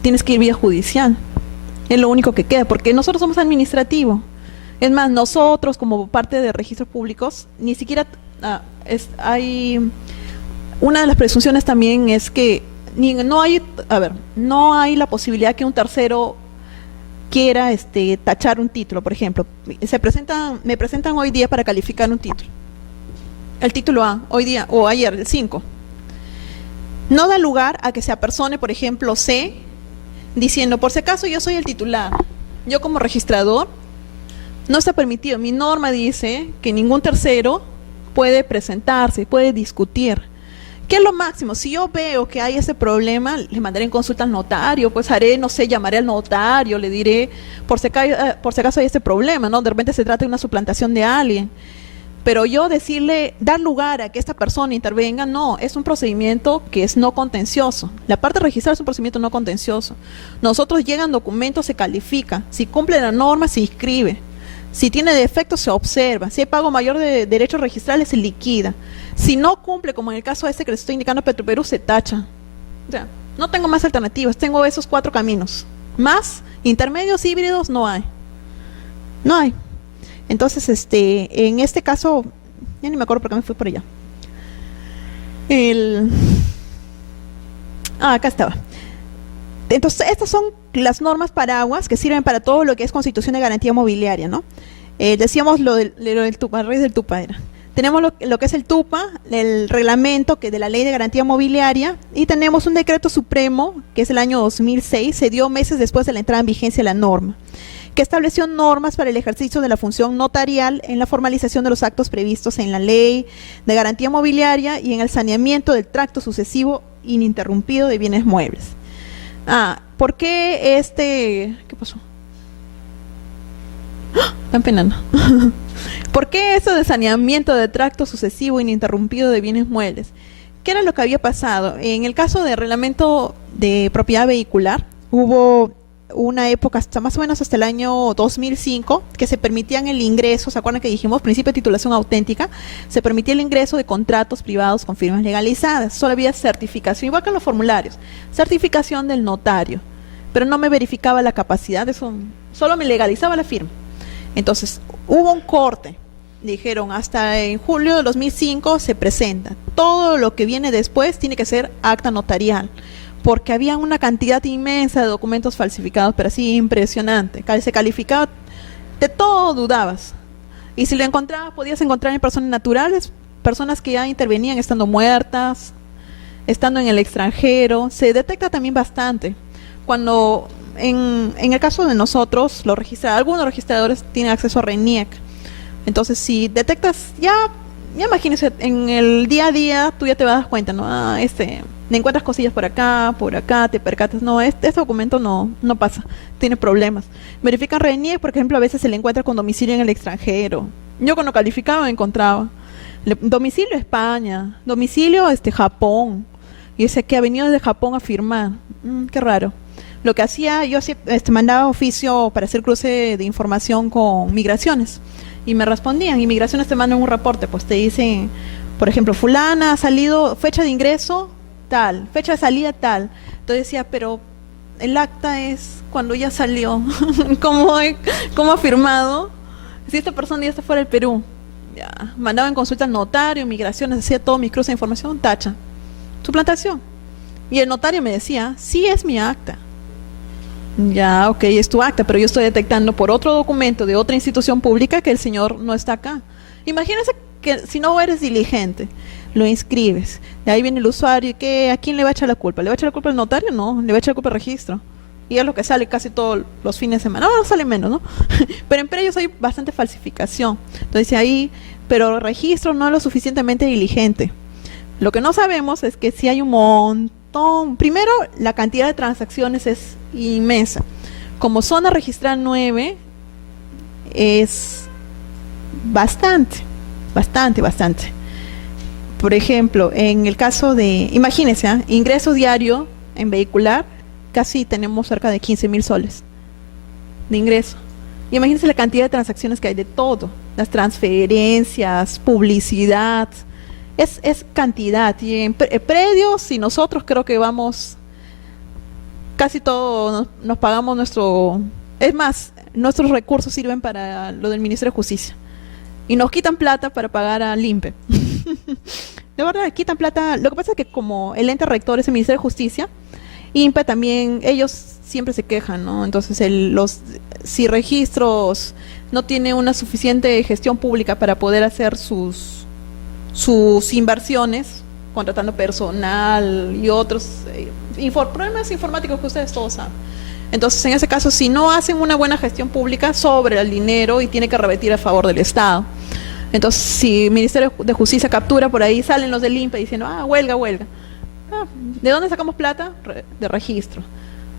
tienes que ir vía judicial. Es lo único que queda, porque nosotros somos administrativos. Es más, nosotros como parte de registros públicos, ni siquiera hay... Una de las presunciones también es que no hay la posibilidad que un tercero quiera tachar un título, por ejemplo. Me presentan hoy día para calificar un título. El título A, hoy día, o ayer, el 5. No da lugar a que se apersone, por ejemplo, C, diciendo, por si acaso yo soy el titular. Yo como registrador, no está permitido. Mi norma dice que ningún tercero puede presentarse, puede discutir. ¿Qué es lo máximo? Si yo veo que hay ese problema, le mandaré en consulta al notario, pues llamaré al notario, le diré, por si acaso hay este problema, ¿no? De repente se trata de una suplantación de alguien. Pero yo dar lugar a que esta persona intervenga, no, es un procedimiento que es no contencioso. La parte registrada es un procedimiento no contencioso. Nosotros llegan documentos, se califica. Si cumple la norma, se inscribe. Si tiene defectos, se observa. Si hay pago mayor de derechos registrales, se liquida. Si no cumple, como en el caso que les estoy indicando a Petroperú, se tacha. O sea, no tengo más alternativas, tengo esos 4 caminos. Más intermedios híbridos no hay. No hay. Entonces, en este caso, ya ni me acuerdo por qué me fui por allá. Acá estaba. Entonces, estas son las normas paraguas que sirven para todo lo que es constitución de garantía mobiliaria, ¿no? Decíamos lo del TUPA, raíz del TUPA era. Tenemos lo que es el TUPA, el reglamento de la Ley de Garantía Mobiliaria, y tenemos un decreto supremo, que es el año 2006, se dio meses después de la entrada en vigencia de la norma, que estableció normas para el ejercicio de la función notarial en la formalización de los actos previstos en la Ley de Garantía Mobiliaria y en el saneamiento del tracto sucesivo ininterrumpido de bienes muebles. ¿Por qué qué pasó? Están penando. ¿Por qué eso de saneamiento de tracto sucesivo ininterrumpido de bienes muebles? ¿Qué era lo que había pasado? En el caso del reglamento de propiedad vehicular, hubo una época más o menos hasta el año 2005 que se permitían el ingreso, ¿se acuerdan que dijimos? Principio de titulación auténtica, se permitía el ingreso de contratos privados con firmas legalizadas, solo había certificación, igual que en los formularios, certificación del notario, pero no me verificaba la capacidad de eso, solo me legalizaba la firma. Entonces, hubo un corte, dijeron hasta en julio de 2005 se presenta, todo lo que viene después tiene que ser acta notarial, porque había una cantidad inmensa de documentos falsificados, pero así impresionante, se calificaba, de todo dudabas, y si lo encontrabas, podías encontrar en personas naturales, personas que ya intervenían estando muertas, estando en el extranjero, se detecta también bastante, cuando en el caso de nosotros, algunos registradores tienen acceso a RENIEC, entonces si detectas, ya imagínense, en el día a día tú ya te das cuenta, ¿no? Le encuentras cosillas por acá, te percatas, no, este documento no pasa, tiene problemas. Verifican RENIEC, por ejemplo, a veces se le encuentra con domicilio en el extranjero. Yo cuando calificaba encontraba domicilio España, domicilio Japón, y ese que ha venido desde Japón a firmar, qué raro. Lo que hacía, yo mandaba oficio para hacer cruce de información con migraciones, y me respondían, y migraciones te mandan un reporte, pues te dicen, por ejemplo, fulana ha salido, fecha de ingreso tal, fecha de salida tal. Entonces decía, pero el acta es cuando ya salió. ¿Cómo ha firmado? Si esta persona ya está fuera del Perú. Ya, mandaba en consulta al notario, migraciones, hacía todos mis cruces de información, tacha. Suplantación. Y el notario me decía, sí es mi acta. Ya, ok, es tu acta, pero yo estoy detectando por otro documento de otra institución pública que el señor no está acá. Imagínense que si no eres diligente, lo inscribes, de ahí viene el usuario, ¿a quién le va a echar la culpa? ¿Le va a echar la culpa al notario? No, le va a echar la culpa al registro. Y es lo que sale casi todos los fines de semana. No, sale menos, ¿no? Pero en ellos hay bastante falsificación. Entonces ahí, pero el registro no es lo suficientemente diligente. Lo que no sabemos es que si hay un montón. Primero, la cantidad de transacciones es inmensa. Como zona registrada 9, es bastante. bastante, bastante. Por ejemplo, en el caso de, imagínense, ¿ah? Ingreso diario en vehicular, casi tenemos cerca de 15.000 soles de ingreso. Y imagínense la cantidad de transacciones que hay de todo, las transferencias, publicidad, es cantidad. Y en predios y nosotros creo que vamos, casi todo nos pagamos nuestro, es más, nuestros recursos sirven para lo del Ministerio de Justicia. Y nos quitan plata para pagar al INPE. De verdad, quitan plata. Lo que pasa es que como el ente rector es el Ministerio de Justicia, INPE también, ellos siempre se quejan, ¿no? Entonces, si registros no tiene una suficiente gestión pública para poder hacer sus inversiones, contratando personal y otros problemas informáticos que ustedes todos saben. Entonces, en ese caso, si no hacen una buena gestión pública, sobra el dinero y tiene que revertir a favor del Estado. Entonces, si el Ministerio de Justicia captura por ahí, salen los del INPE diciendo, huelga, huelga. ¿De dónde sacamos plata? De registro.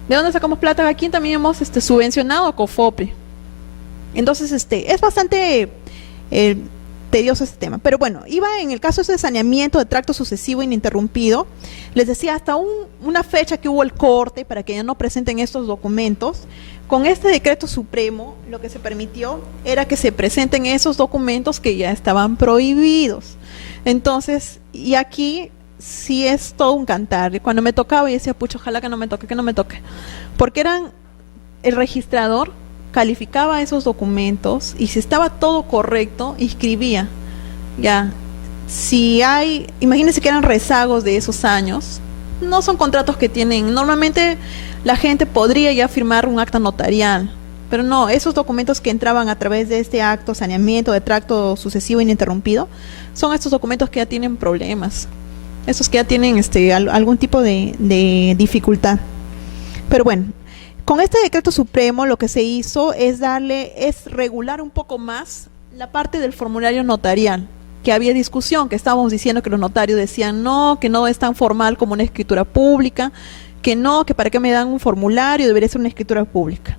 ¿De dónde sacamos plata? Aquí también hemos subvencionado a COFOPE. Entonces, es bastante tedioso este tema. Pero bueno, iba en el caso de saneamiento de tracto sucesivo ininterrumpido, les decía hasta una fecha que hubo el corte para que ya no presenten estos documentos. Con este decreto supremo, lo que se permitió era que se presenten esos documentos que ya estaban prohibidos. Entonces, y aquí sí es todo un cantar. Cuando me tocaba, y decía, pucha, ojalá que no me toque. Porque el registrador calificaba esos documentos y si estaba todo correcto, inscribía. Ya, imagínense que eran rezagos de esos años, no son contratos que tienen, normalmente la gente podría ya firmar un acta notarial, pero no, esos documentos que entraban a través de este acto, saneamiento de tracto sucesivo ininterrumpido, son estos documentos que ya tienen problemas, esos que ya tienen algún tipo de dificultad. Pero bueno, con este decreto supremo lo que se hizo es regular un poco más la parte del formulario notarial, que había discusión, que estábamos diciendo que los notarios decían no, que no es tan formal como una escritura pública, que no, que para qué me dan un formulario, debería ser una escritura pública.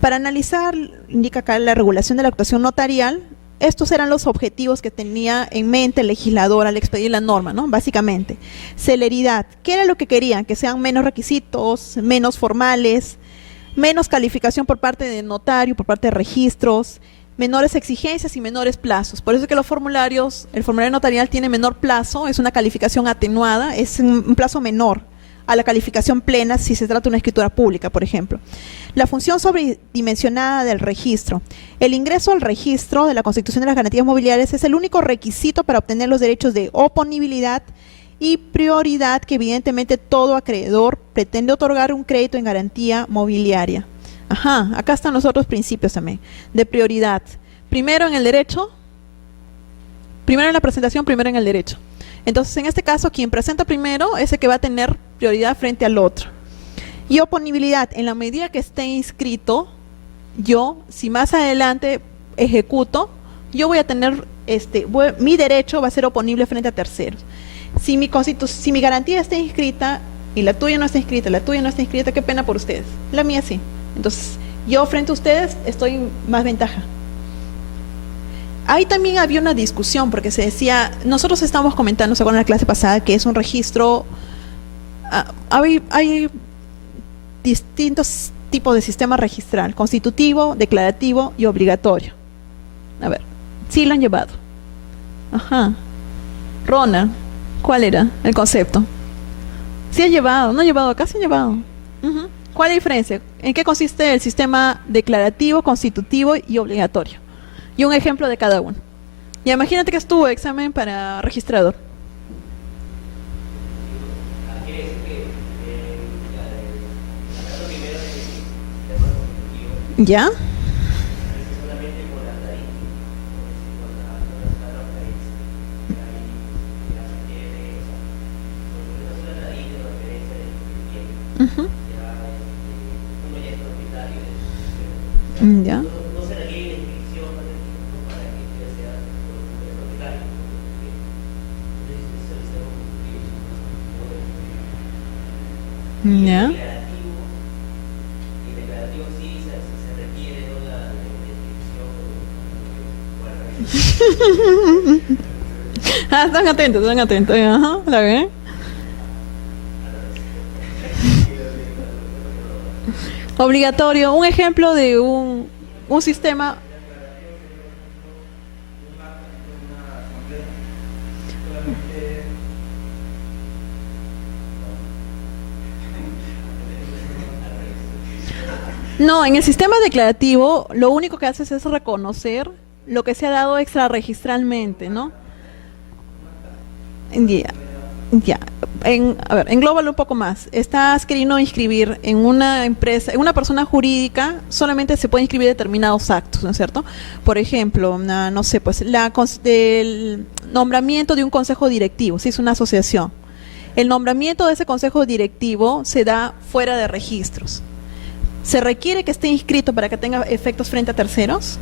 Para analizar, indica acá la regulación de la actuación notarial, estos eran los objetivos que tenía en mente el legislador al expedir la norma, ¿no? Básicamente, celeridad. ¿Qué era lo que querían? Que sean menos requisitos, menos formales, menos calificación por parte de notario, por parte de registros, menores exigencias y menores plazos. Por eso es que el formulario notarial tiene menor plazo, es una calificación atenuada, es un plazo menor a la calificación plena si se trata de una escritura pública, por ejemplo. La función sobredimensionada del registro. El ingreso al registro de la Constitución de las Garantías Mobiliarias es el único requisito para obtener los derechos de oponibilidad y prioridad que evidentemente todo acreedor pretende otorgar un crédito en garantía mobiliaria. Ajá, acá están los otros principios también, de prioridad. Primero en el derecho, primero en la presentación, primero en el derecho. Entonces, en este caso, quien presenta primero es el que va a tener prioridad frente al otro. Y oponibilidad, en la medida que esté inscrito, yo, si más adelante ejecuto, yo voy a tener, mi derecho va a ser oponible frente a terceros. Si mi garantía está inscrita y la tuya no está inscrita, qué pena por ustedes. La mía sí. Entonces, yo frente a ustedes estoy más ventaja. Ahí también había una discusión porque se decía, nosotros estábamos comentando, según la clase pasada, que es un registro, hay distintos tipos de sistema registral, constitutivo, declarativo y obligatorio. A ver, sí lo han llevado. Ajá. Rona, ¿cuál era el concepto? Sí han llevado, no han llevado acá, sí han llevado. ¿Cuál es la diferencia? ¿En qué consiste el sistema declarativo, constitutivo y obligatorio? Y un ejemplo de cada uno. Y imagínate que es tu examen para registrador. Quiere decir que la caso primero es el sistema constitutivo. ¿Ya? Solamente con las raíces, con las raíces, las refiere, con una sola raíz de referencia del constituyente. Uno ya es propietario de su ¿Ya? no se requiere inscripción para que ya sea propietario. Entonces, es el sistema constitutivo. ¿Ya? Y declarativo sí se requiere Ah, están atentos, están atentos. Ajá, ¿la ven? Obligatorio, un ejemplo de un sistema. No, en el sistema declarativo lo único que haces es reconocer lo que se ha dado extrarregistralmente, ¿no? Ya, ya. A ver, englóbalo un poco más. Estás queriendo inscribir en una empresa, en una persona jurídica, solamente se pueden inscribir determinados actos, ¿no es cierto? Por ejemplo, no sé, pues el nombramiento de un consejo directivo, si es una asociación. El nombramiento de ese consejo directivo se da fuera de registros. ¿Se requiere que esté inscrito para que tenga efectos frente a terceros?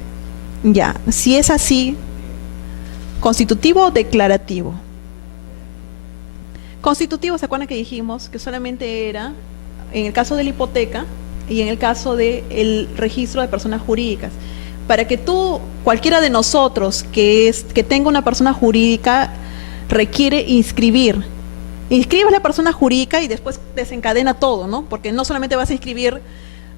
Ya, si es así, constitutivo o declarativo. Constitutivo, ¿se acuerdan que dijimos que solamente era en el caso de la hipoteca y en el caso del registro de personas jurídicas? Para que cualquiera de nosotros que tenga una persona jurídica, requiere inscribir. Inscribes la persona jurídica y después desencadena todo, ¿no? Porque no solamente vas a inscribir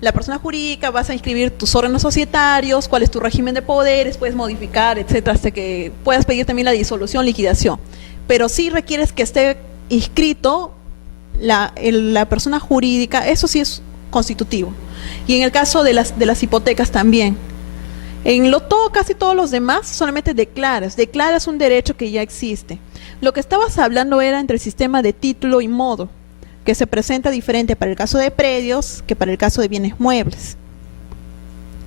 la persona jurídica, vas a inscribir tus órganos societarios, cuál es tu régimen de poderes, puedes modificar, etcétera, hasta que puedas pedir también la disolución, liquidación. Pero sí requieres que esté inscrito la persona jurídica, eso sí es constitutivo. Y en el caso de las hipotecas también. Casi todos los demás solamente declaras un derecho que ya existe. Lo que estabas hablando era entre el sistema de título y modo, que se presenta diferente para el caso de predios que para el caso de bienes muebles.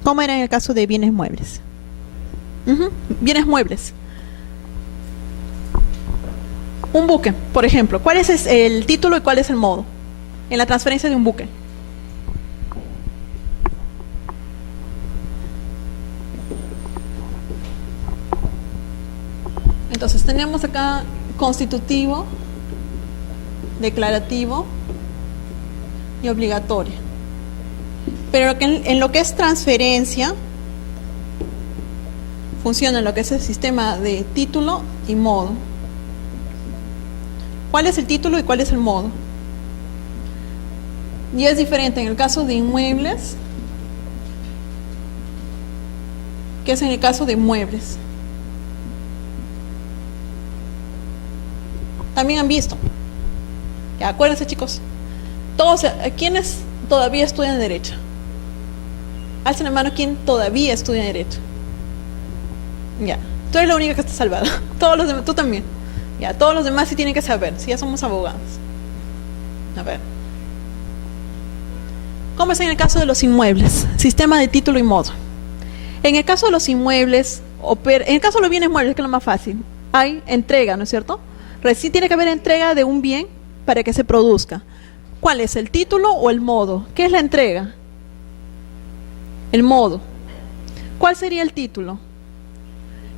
¿Cómo era en el caso de bienes muebles? Bienes muebles. Un buque, por ejemplo. ¿Cuál es el título y cuál es el modo en la transferencia de un buque? Entonces tenemos acá constitutivo, declarativo y obligatorio. Pero en lo que es transferencia, funciona en lo que es el sistema de título y modo. ¿Cuál es el título y cuál es el modo? Y es diferente en el caso de inmuebles que es en el caso de muebles. También han visto. Ya, acuérdense, chicos. Todos, ¿quiénes todavía estudian Derecho? Alcen la mano, ¿quién todavía estudia Derecho? Ya, tú eres la única que está salvada. Todos los demás, tú también. Ya, todos los demás sí tienen que saber, si ya somos abogados. A ver. ¿Cómo es en el caso de los inmuebles? Sistema de título y modo. En el caso de los inmuebles, en el caso de los bienes muebles, que es lo más fácil, hay entrega, ¿no es cierto? Recién tiene que haber entrega de un bien para que se produzca. ¿Cuál es, el título o el modo? ¿Qué es la entrega? El modo. ¿Cuál sería el título?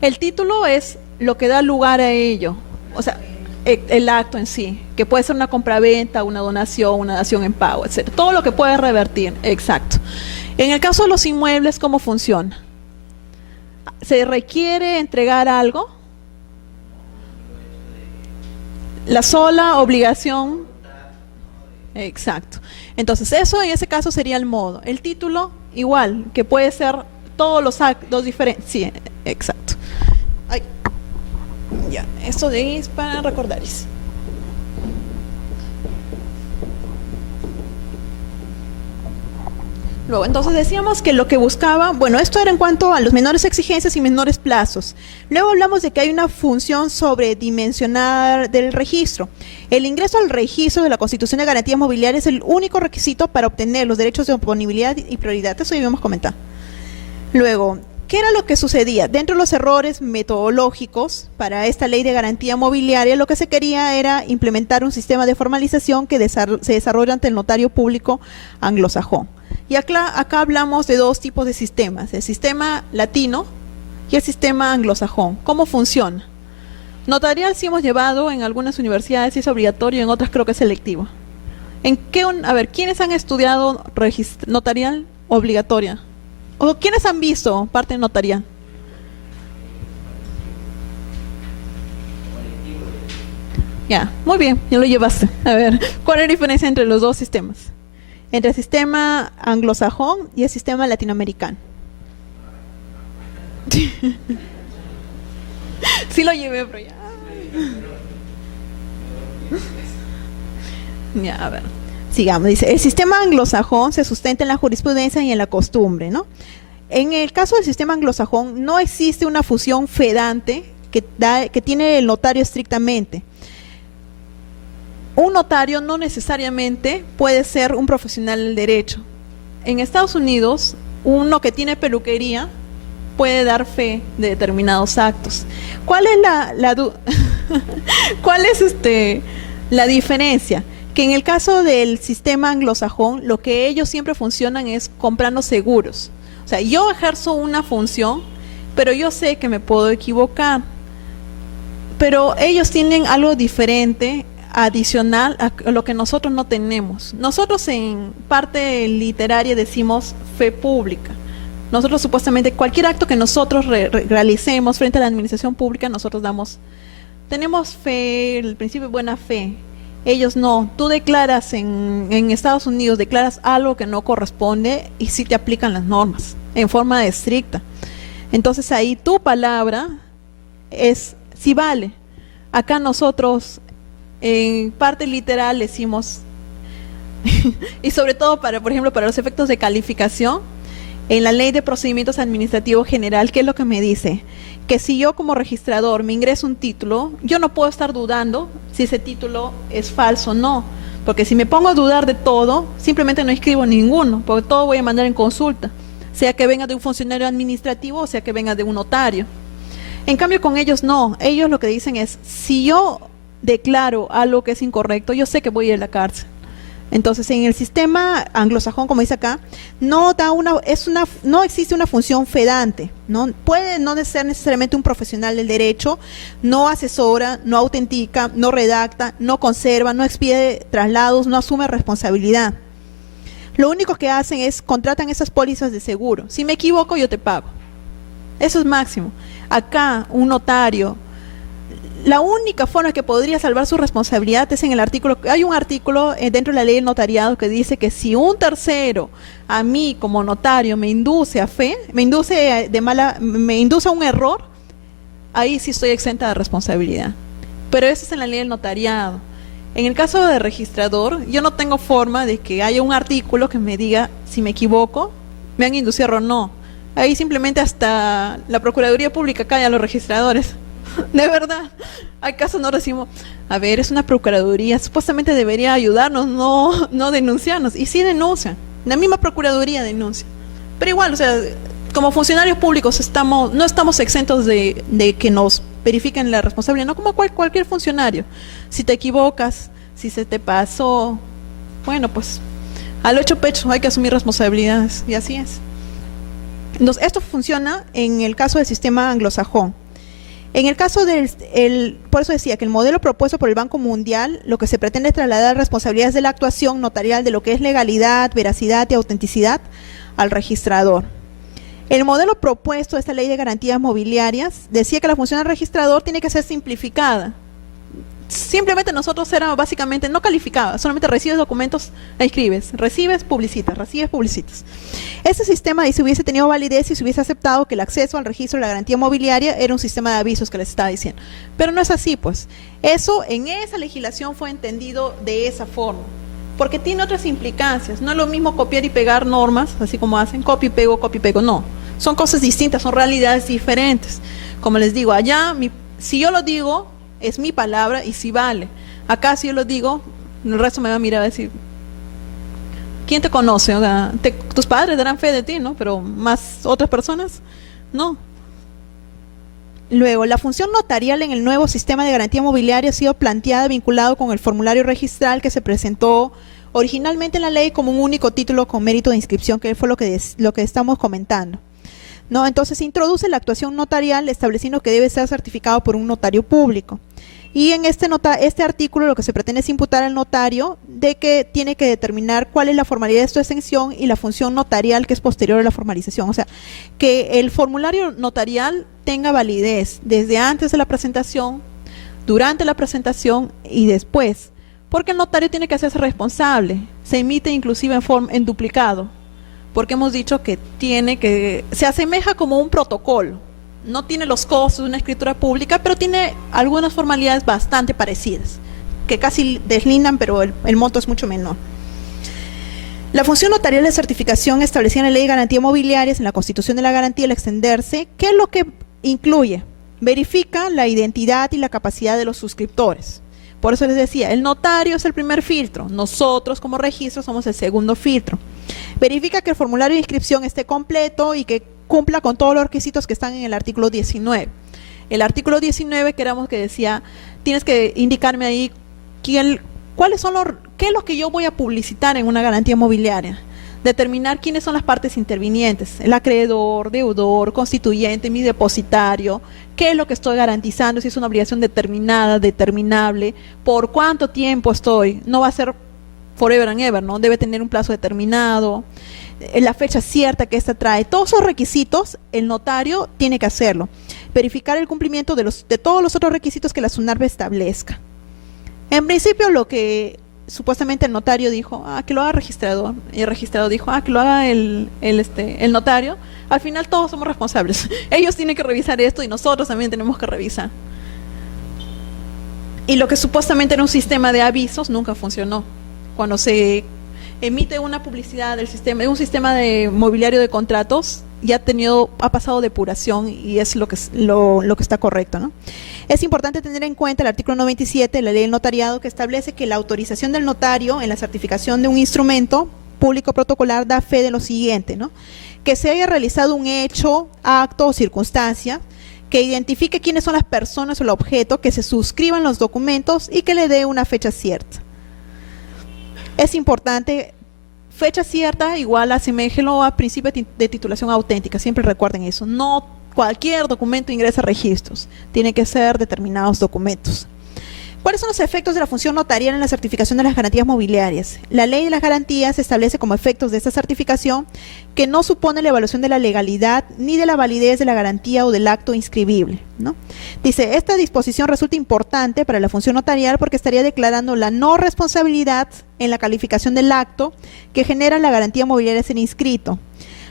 El título es lo que da lugar a ello, o sea, el acto en sí, que puede ser una compraventa, una donación, una dación en pago, etc. Todo lo que puede revertir, exacto. En el caso de los inmuebles, ¿cómo funciona? ¿Se requiere entregar algo? La sola obligación. Exacto. Entonces, eso en ese caso sería el modo. El título, igual, que puede ser todos los actos diferentes. Sí, exacto. Ay. Ya, esto de ahí es para recordar. Luego, entonces decíamos que lo que buscaba, bueno, esto era en cuanto a los menores exigencias y menores plazos. Luego hablamos de que hay una función sobredimensional del registro. El ingreso al registro de la Constitución de Garantías Mobiliarias es el único requisito para obtener los derechos de oponibilidad y prioridad. Eso ya habíamos comentado. Luego, ¿qué era lo que sucedía? Dentro de los errores metodológicos para esta ley de garantía mobiliaria, lo que se quería era implementar un sistema de formalización que se desarrolla ante el notario público anglosajón. Y acá hablamos de dos tipos de sistemas, el sistema latino y el sistema anglosajón. ¿Cómo funciona? Notarial sí hemos llevado en algunas universidades, sí es obligatorio, en otras creo que es selectivo. A ver, ¿quiénes han estudiado notarial obligatoria? ¿O quiénes han visto parte notarial? Ya, muy bien, ya lo llevaste. A ver, ¿cuál es la diferencia entre los dos sistemas? Entre el sistema anglosajón y el sistema latinoamericano. Sí lo llevé, pero ya. Ya, a ver. Sigamos, dice, el sistema anglosajón se sustenta en la jurisprudencia y en la costumbre, ¿no? En el caso del sistema anglosajón no existe una fusión fedante que tiene el notario estrictamente. Un notario no necesariamente puede ser un profesional del derecho. En Estados Unidos, uno que tiene peluquería puede dar fe de determinados actos. ¿Cuál es ¿Cuál es la diferencia? Que en el caso del sistema anglosajón, lo que ellos siempre funcionan es comprando seguros. O sea, yo ejerzo una función, pero yo sé que me puedo equivocar. Pero ellos tienen algo diferente, adicional a lo que nosotros no tenemos. Nosotros en parte literaria decimos fe pública. Nosotros supuestamente cualquier acto que nosotros realicemos frente a la administración pública, nosotros tenemos fe, el principio de buena fe. Ellos no. Tú declaras en Estados Unidos, declaras algo que no corresponde y sí te aplican las normas en forma estricta. Entonces ahí tu palabra sí vale. Acá nosotros en parte literal decimos y sobre todo por ejemplo, para los efectos de calificación, en la Ley de Procedimientos Administrativos General, ¿qué es lo que me dice? Que si yo como registrador me ingreso un título, yo no puedo estar dudando si ese título es falso o no, porque si me pongo a dudar de todo, simplemente no escribo ninguno, porque todo voy a mandar en consulta, sea que venga de un funcionario administrativo o sea que venga de un notario. En cambio con ellos no, ellos lo que dicen es, si yo declaro algo que es incorrecto, yo sé que voy a ir a la cárcel. Entonces, en el sistema anglosajón, como dice acá, no existe una función fedante, ¿no? Puede no ser necesariamente un profesional del derecho, no asesora, no autentica, no redacta, no conserva, no expide traslados, no asume responsabilidad. Lo único que hacen es contratan esas pólizas de seguro. Si me equivoco, yo te pago. Eso es máximo. Acá, un notario, la única forma que podría salvar su responsabilidad es en el artículo, hay un artículo dentro de la ley del notariado que dice que si un tercero a mí como notario me induce a fe, me induce a un error, ahí sí estoy exenta de responsabilidad. Pero eso es en la ley del notariado. En el caso de registrador, yo no tengo forma de que haya un artículo que me diga si me equivoco, me han inducido error o no. Ahí simplemente hasta la Procuraduría Pública calla a los registradores. De verdad, ¿acaso no decimos, a ver, es una procuraduría, supuestamente debería ayudarnos, no denunciarnos? Y sí denuncian, la misma procuraduría denuncia. Pero igual, o sea, como funcionarios públicos no estamos exentos de que nos verifiquen la responsabilidad, no como cualquier funcionario. Si te equivocas, si se te pasó, bueno, pues al hecho pecho hay que asumir responsabilidades, y así es. Entonces, esto funciona en el caso del sistema anglosajón. En el caso por eso decía que el modelo propuesto por el Banco Mundial, lo que se pretende es trasladar responsabilidades de la actuación notarial de lo que es legalidad, veracidad y autenticidad al registrador. El modelo propuesto de esta ley de garantías mobiliarias decía que la función del registrador tiene que ser simplificada. Simplemente nosotros éramos básicamente, no calificaba, solamente recibes documentos, escribes, recibes, publicitas, recibes, publicitas. Este sistema dice hubiese tenido validez si se hubiese aceptado que el acceso al registro de la garantía mobiliaria era un sistema de avisos que les estaba diciendo. Pero no es así, pues. Eso en esa legislación fue entendido de esa forma, porque tiene otras implicancias. No es lo mismo copiar y pegar normas, así como hacen copio y pego, no. Son cosas distintas, son realidades diferentes. Como les digo, allá, si yo lo digo, es mi palabra y si vale. Acá si yo lo digo, el resto me va a mirar a decir, ¿quién te conoce? O sea, tus padres darán fe de ti, ¿no? Pero más otras personas, no. Luego, la función notarial en el nuevo sistema de garantía mobiliaria ha sido planteada vinculado con el formulario registral que se presentó originalmente en la ley como un único título con mérito de inscripción, que fue lo que estamos comentando. ¿No? Entonces se introduce la actuación notarial estableciendo que debe ser certificado por un notario público. Y en este artículo lo que se pretende es imputar al notario de que tiene que determinar cuál es la formalidad de su exención y la función notarial que es posterior a la formalización. O sea, que el formulario notarial tenga validez desde antes de la presentación durante la presentación y después, porque el notario tiene que hacerse responsable. Se emite inclusive en duplicado, porque hemos dicho que se asemeja como un protocolo. No tiene los costos de una escritura pública, pero tiene algunas formalidades bastante parecidas, que casi deslindan, pero el monto es mucho menor. La función notarial de certificación establecida en la Ley de Garantía Mobiliarias, en la Constitución de la Garantía, al extenderse, ¿qué es lo que incluye? Verifica la identidad y la capacidad de los suscriptores. Por eso les decía, el notario es el primer filtro, nosotros como registro somos el segundo filtro. Verifica que el formulario de inscripción esté completo y que cumpla con todos los requisitos que están en el artículo 19. El artículo 19, que decía, tienes que indicarme ahí qué es lo que yo voy a publicitar en una garantía mobiliaria. Determinar quiénes son las partes intervinientes, el acreedor, deudor, constituyente, mi depositario, qué es lo que estoy garantizando, si es una obligación determinada, determinable, por cuánto tiempo estoy, no va a ser forever and ever, ¿no? Debe tener un plazo determinado, la fecha cierta que ésta trae, todos esos requisitos el notario tiene que hacerlo. Verificar el cumplimiento de todos los otros requisitos que la SUNARBE establezca. En principio lo que supuestamente el notario dijo, que lo haga el registrador, y el registrador dijo, que lo haga el notario. Al final todos somos responsables. Ellos tienen que revisar esto y nosotros también tenemos que revisar. Y lo que supuestamente era un sistema de avisos nunca funcionó. Cuando se emite una publicidad del sistema, un sistema de mobiliario de contratos, ha pasado depuración y es lo que está correcto, ¿no? Es importante tener en cuenta el artículo 97 de la Ley del Notariado, que establece que la autorización del notario en la certificación de un instrumento público protocolar da fe de lo siguiente, ¿no? Que se haya realizado un hecho, acto o circunstancia que identifique quiénes son las personas o el objeto, que se suscriban los documentos y que le dé una fecha cierta. Es importante, fecha cierta igual aseméjelo a principio de titulación auténtica, siempre recuerden eso, no cualquier documento ingresa a registros, tiene que ser determinados documentos. ¿Cuáles son los efectos de la función notarial en la certificación de las garantías mobiliarias? La ley de las garantías establece como efectos de esta certificación que no supone la evaluación de la legalidad ni de la validez de la garantía o del acto inscribible, ¿no? Dice, esta disposición resulta importante para la función notarial porque estaría declarando la no responsabilidad en la calificación del acto que genera la garantía mobiliaria ser inscrito.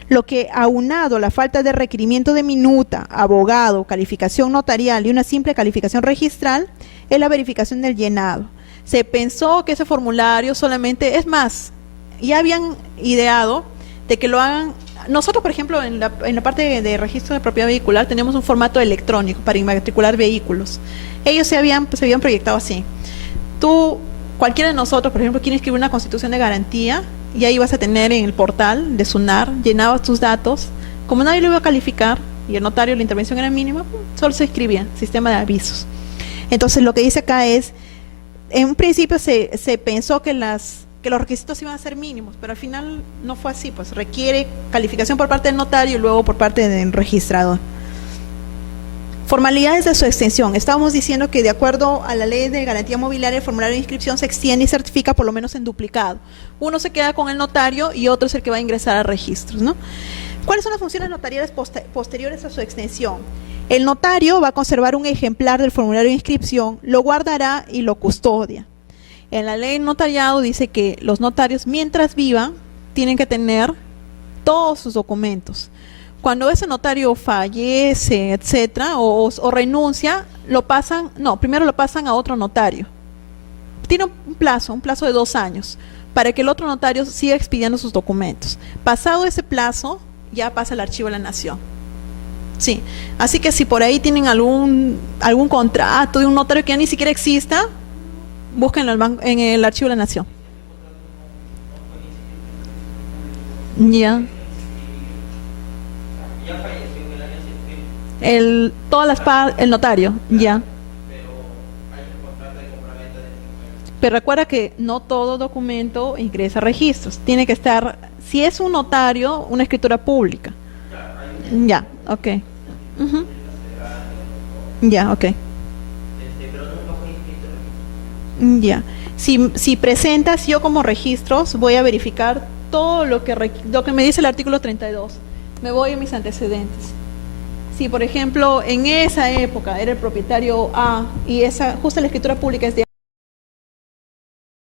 Lo que, aunado a la falta de requerimiento de minuta, abogado, calificación notarial y una simple calificación registral, es la verificación del llenado. Se pensó que ese formulario solamente, es más, ya habían ideado de que lo hagan. Nosotros, por ejemplo, en la parte de registro de propiedad vehicular tenemos un formato electrónico para inmatricular vehículos. Ellos se habían proyectado así. Cualquiera de nosotros, por ejemplo, quiere escribir una constitución de garantía, y ahí vas a tener en el portal de SUNAR, llenabas tus datos, como nadie lo iba a calificar y el notario la intervención era mínima, solo se escribía, sistema de avisos. Entonces lo que dice acá es, en un principio se pensó que los requisitos iban a ser mínimos, pero al final no fue así, pues requiere calificación por parte del notario y luego por parte del registrador. Formalidades de su extensión. Estábamos diciendo que de acuerdo a la Ley de Garantía Mobiliaria, el formulario de inscripción se extiende y certifica por lo menos en duplicado. Uno se queda con el notario y otro es el que va a ingresar a registros, ¿no? ¿Cuáles son las funciones notariales posteriores a su extensión? El notario va a conservar un ejemplar del formulario de inscripción, lo guardará y lo custodia. En la ley del notariado dice que los notarios, mientras vivan, tienen que tener todos sus documentos. Cuando ese notario fallece, etcétera, o renuncia, primero lo pasan a otro notario. Tiene un plazo de 2 años, para que el otro notario siga expidiendo sus documentos. Pasado ese plazo, ya pasa al Archivo de la Nación. Sí, así que si por ahí tienen algún contrato de un notario que ya ni siquiera exista, búsquenlo en el Archivo de la Nación. Ya. El notario, ya. Pero recuerda que no todo documento ingresa a registros. Tiene que estar, si es un notario, una escritura pública. Ya, ok. Ya, ok. Ya. Si presentas, yo como registros voy a verificar todo lo que me dice el artículo 32. Me voy a mis antecedentes. Si, por ejemplo, en esa época era el propietario A y esa justo la escritura pública es de